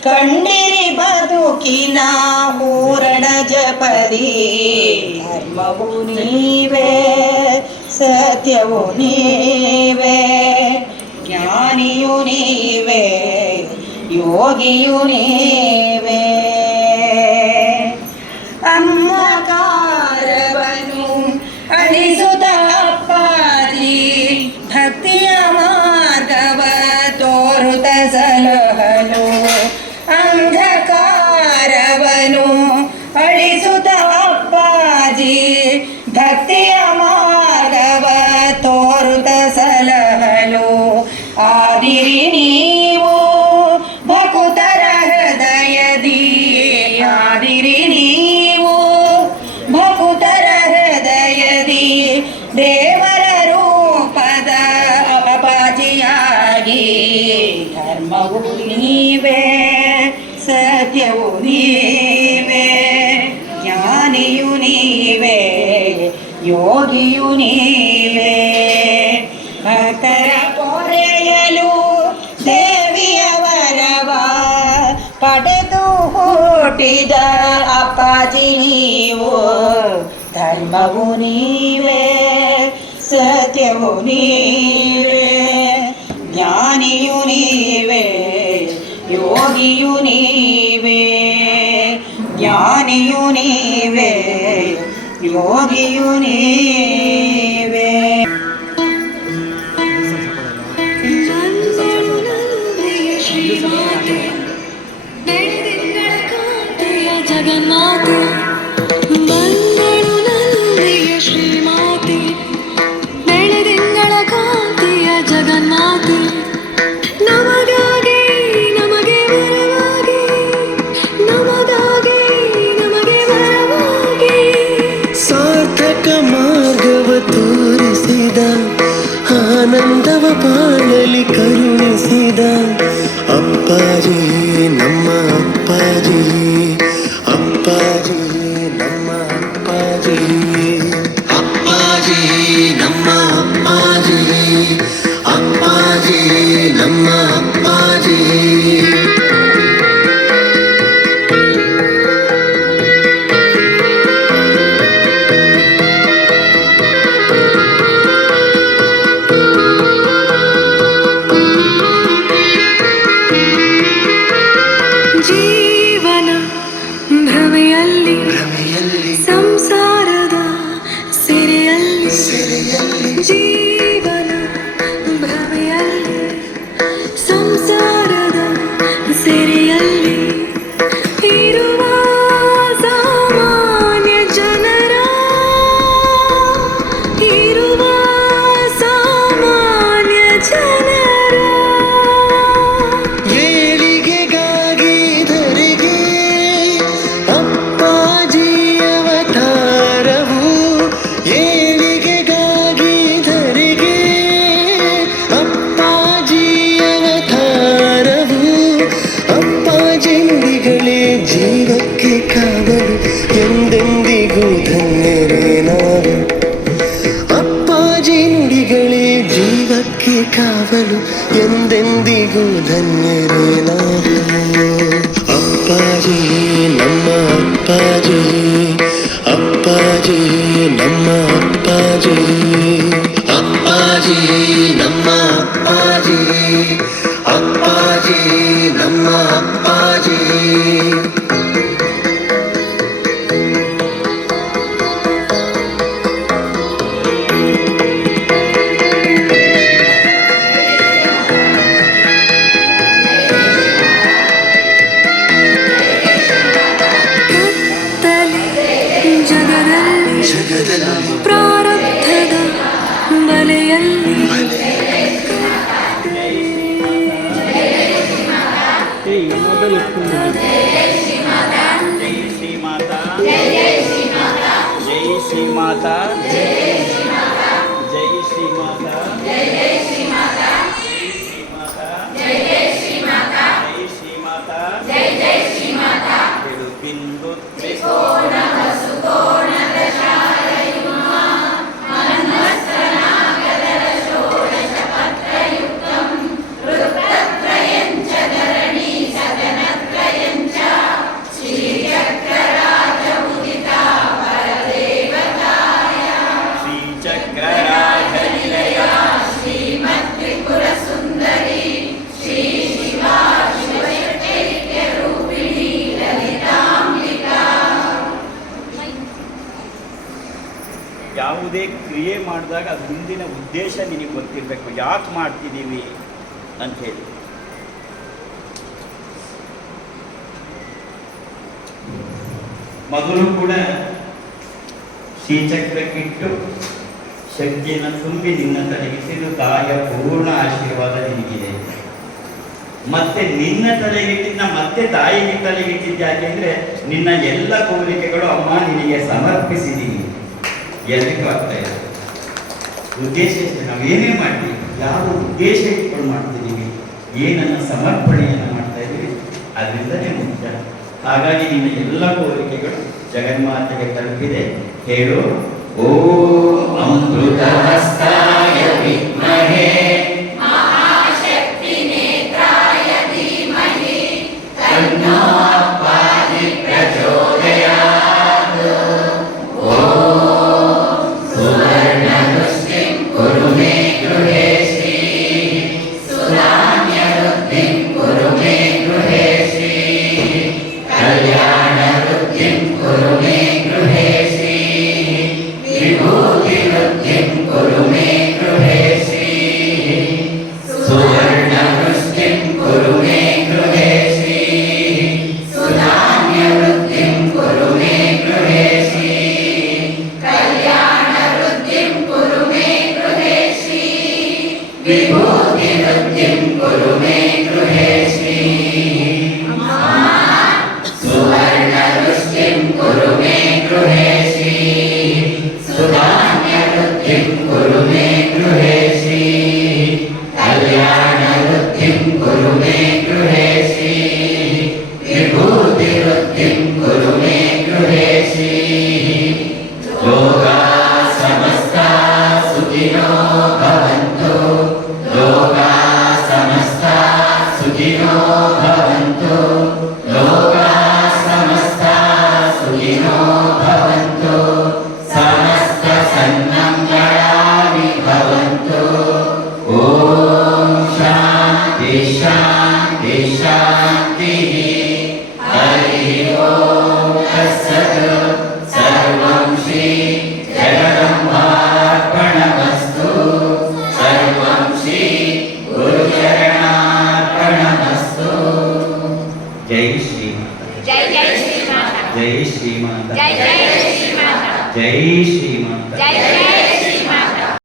ಕಂಡಿರಿ ಬದುಕಿನ ಪೂರಣ ಜಪದಿ ಧರ್ಮವು ನೀವೇ ಸತ್ಯವು ನೀವೇ ಜ್ಞಾನಿಯು ನೀವೇ ಯೋಗಿಯು ನೀವೇ ಅಂಧಕಾರವನು ಅಳಿಸುತ್ತ ಅಪ್ಪಾಜಿ ಭಕ್ತಿಯ ಮಾರ್ಗವ ತೋರುತ್ತ ಸಲಹಲು ಅಂಧಕಾರವನು ಅಳಿಸುತ್ತ ಅಪ್ಪಾಜಿ ಭಕ್ತಿಯ ಮಾರ್ಗವ ತೋರುತ್ತ ಸಲಹಲು ಆದಿರಿ ನೀವು ಭಕುತರ ಹೃದಯದಿ ಆದಿರಿ ನೀವು ಭಕುತರ ಹೃದಯದಿ ದೇವರ ರೂಪದ ಅಪಾಜಿಯಾಗಿ ಧರ್ಮವು ನೀವೇ ಸತ್ಯವು ನೀವೇ ಜ್ಞಾನಿಯು ನೀವೇ ಯೋಗಿಯು ನೀವೇ ಭಕ್ತರ ಪೊರೆಯಲು ದೇವಿಯ ವರವ ಪಡೆದು ಹುಟ್ಟಿದ ಅಪ್ಪಾಜಿ ನೀವು ಧರ್ಮವು ನೀವೇ ಸತ್ಯವು ನೀವೇ ಜ್ಞಾನಿಯು ನೀವೇ ಯೋಗಿಯು ನೀವೇ ಜ್ಞಾನಿಯು ನೀವೇ ಯೋಗಿಯು ನೀವೇ ಶ್ರೀಮಾತೆ ಬೆಳದಿಂಗಳ ಕಾಂತೆಯ ಜಗನ್ಮಾತೆ ಬಂದಳು ನಂದಿಯ ಶ್ರೀಮಾತೆ ಬೆಳದಿಂಗಳ ಕಾಂತೆಯ ಜಗನ್ಮಾತೆ ನಮಗಾಗಿ ನಮಗೆ ವರವಾಗಿ ನಮಗಾಗಿ ನಮಗೆ ವರವಾಗಿ ಸಾರ್ಥಕ ಮಾರ್ಗವ ತೋರಿಸಿದ ಆನಂದವ ಬಾಳಲಿ ಕರುಣಿಸಿದ ಅಪ್ಪಾಜಿ ನಮ್ಮ ಅಪ್ಪಾಜಿ ಅಪ್ಪಾಜಿ ನಮ್ಮ ಅಪ್ಪಾಜಿ ಅಪ್ಪಾಜಿ ನಮ್ಮ ಅಪ್ಪಾಜಿ ಅಪ್ಪಾಜಿ ನಮ್ಮ ಅಪ್ಪಾಜಿ ಜೀವನ ಭ್ರಮೆಯಲ್ಲಿ ಸಂಸಾರದ ಸೆರೆಯಲ್ಲಿ ಜೀವನ ಭ್ರಮೆಯಲ್ಲಿ ಸಂಸಾರದ ಸೆರೆಯಲ್ಲಿ ಇರುವ ಸಾಮಾನ್ಯ ಜನರ ಇರುವ ಸಾಮಾನ್ಯ ಜನರ ಏಳಿಗೆಗಾಗಿ ಧರೆಗೆ ಅಪ್ಪಾಜಿ ಅವತಾರವು ಏಳಿಗೆಗಾಗಿ ಧರೆಗೆ ಅಪ್ಪಾಜಿ ಅವತಾರವು ಅಪ್ಪಾಜಿ ನುಡಿಗಳೇ ಜೀವಕ್ಕೆ ಕಾವಲು ಎಂದೆಂದಿಗೂ ಧನ್ಯರೇ ನಾವು ಅಪ್ಪಾಜಿ ನುಡಿಗಳೇ ಜೀವಕ್ಕೆ ಕಾವಲು ಎಂದೆಂದಿಗೂ ಧನ್ಯರೇ ನಾವು ಅಪ್ಪಾಜಿ ನಮ್ಮ ಅಪ್ಪಾಜಿ ಅಪ್ಪಾಜಿ ನಮ್ಮ ಅಪ್ಪಾಜಿ ಅಪ್ಪಾಜಿ ನಮ್ಮ ಅಪ್ಪಾಜಿ ಅಪ್ಪ ಅಲೆಯಲ್ಲಿ ಯಾವುದೇ ಕ್ರಿಯೆ ಮಾಡಿದಾಗ ಅದು ಮುಂದಿನ ಉದ್ದೇಶ ನಿನಗೆ ಗೊತ್ತಿರಬೇಕು, ಯಾಕೆ ಮಾಡ್ತಿದ್ದೀವಿ ಅಂಥೇಳಿ. ಮೊದಲು ಕೂಡ ಶ್ರೀಚಕ್ರಕ್ಕಿಟ್ಟು ಶಕ್ತಿಯನ್ನು ತುಂಬಿ ನಿನ್ನ ತಲೆಗಿಟ್ಟಿದ್ದು ತಾಯಿಯ ಪೂರ್ಣ ಆಶೀರ್ವಾದ ನಿನಗಿದೆ. ಮತ್ತೆ ನಿನ್ನ ತಲೆಗಿಟ್ಟಿದ್ದ ಮತ್ತೆ ತಾಯಿಗೆ ತಲೆಗಿಟ್ಟಿದ್ದು ಯಾಕೆಂದ್ರೆ ನಿನ್ನ ಎಲ್ಲ ಕೋರಿಕೆಗಳು ಅಮ್ಮ ನಿನಗೆ ಸಮರ್ಪಿಸಿದ್ದೀನಿ. ಎಲ್ಲರಿಗೂ ಆಗ್ತಾ ಇದೆ. ಉದ್ದೇಶ ಎಷ್ಟು, ನಾವೇನೇ ಮಾಡ್ತೀವಿ, ಯಾವ ಉದ್ದೇಶ ಇಟ್ಕೊಂಡು ಮಾಡ್ತಿದ್ದೀವಿ, ಏನನ್ನ ಸಮರ್ಪಣೆಯನ್ನು ಮಾಡ್ತಾ ಇದ್ದೀವಿ, ಅದರಿಂದಲೇ ಮುಖ್ಯ. ಹಾಗಾಗಿ ನಿನ್ನ ಎಲ್ಲ ಕೋರಿಕೆಗಳು ಜಗನ್ಮಾತೆಗೆ ತಲುಪಿದೆ. ಹೇಳು, ಓಂ ಅಮೃತಹಸ್ತಾಯ ವಿದ್ಮಹೇ ಮಹಾಶಕ್ತಿ ನೇತ್ರಾಯ ಧೀಮಹಿ ತನ್ನೋ ಪಾಹಿ ಪ್ರಚೋದಯಾತ್. ಓಂ ಸುವರ್ಣವೃಷ್ಟಿಂ ಕುರು ಮೇ ಗೃಹೇ ಶ್ರೀಃ ಸುಧಾನ್ಯವೃದ್ಧಿಂ ಕುರು ಮೇ ಗೃಹೇ ಶ್ರೀಃ ಕಲ್ಯಾಣವೃದ್ಧಿಂ ಕುರು ಮೇ ಗೃಹೇ ಶ್ರೀಃ ವಿಭೂತಿವೃದ್ಧಿಂ ಕುರು ಮೇ ಗೃಹೇ ಶ್ರೀಃ ಸುವರ್ಣವೃಷ್ಟಿಂ ಕುರು ಮೇ ಗೃಹೇ ಶ್ರೀಃ ಸುಧಾನ್ಯವೃದ್ಧಿಂ ಕುರು ಮೇ ಗೃಹೇ ಶ್ರೀಃ ಕಲ್ಯಾಣವೃದ್ಧಿಂ ಕುರು ಮೇ ಗೃಹೇ ಶ್ರೀಃ ವಿಭೂತಿವೃದ್ಧಿಂ ಕುರು ಮೇ ಗೃಹೇ ಶ್ರೀಃ ಸುವರ್ಣವೃಷ್ಟಿಂ ಕುರು ಮೇ ಗೃಹೇ ಶ್ರೀಃ ಸುಧಾನ್ಯವೃದ್ಧಿಂ ಕುರು ಮೇ ಗೃಹೇ ಶ್ರೀಃ ಕಲ್ಯಾಣವೃದ್ಧಿಂ ಕುರು ಮೇ ಗೃಹೇ ಶ್ರೀಃ ವಿಭೂತಿವೃದ್ಧಿಂ ಕುರು ಮೇ ಗೃಹೇ ಶ್ರೀಃ ಲೋಕಾ ಸಮಸ್ತಾ ಸುಖಿನೋ ಭವಂತು. ಲೋಕಾ ಸಮಸ್ತಾ ಸುಖಿನೋ ಭವಂತು. ಲೋಕಾ ಸಮಸ್ತಾ ಸುಖಿನೋ ಭವಂತು. ಸಮಸ್ತ ಸನ್ಮಂಗಳಾನಿ ಭವಂತು. ಓಂ ಶಾಂತಿ ಶಾಂತಿ ಶಾಂತಿ.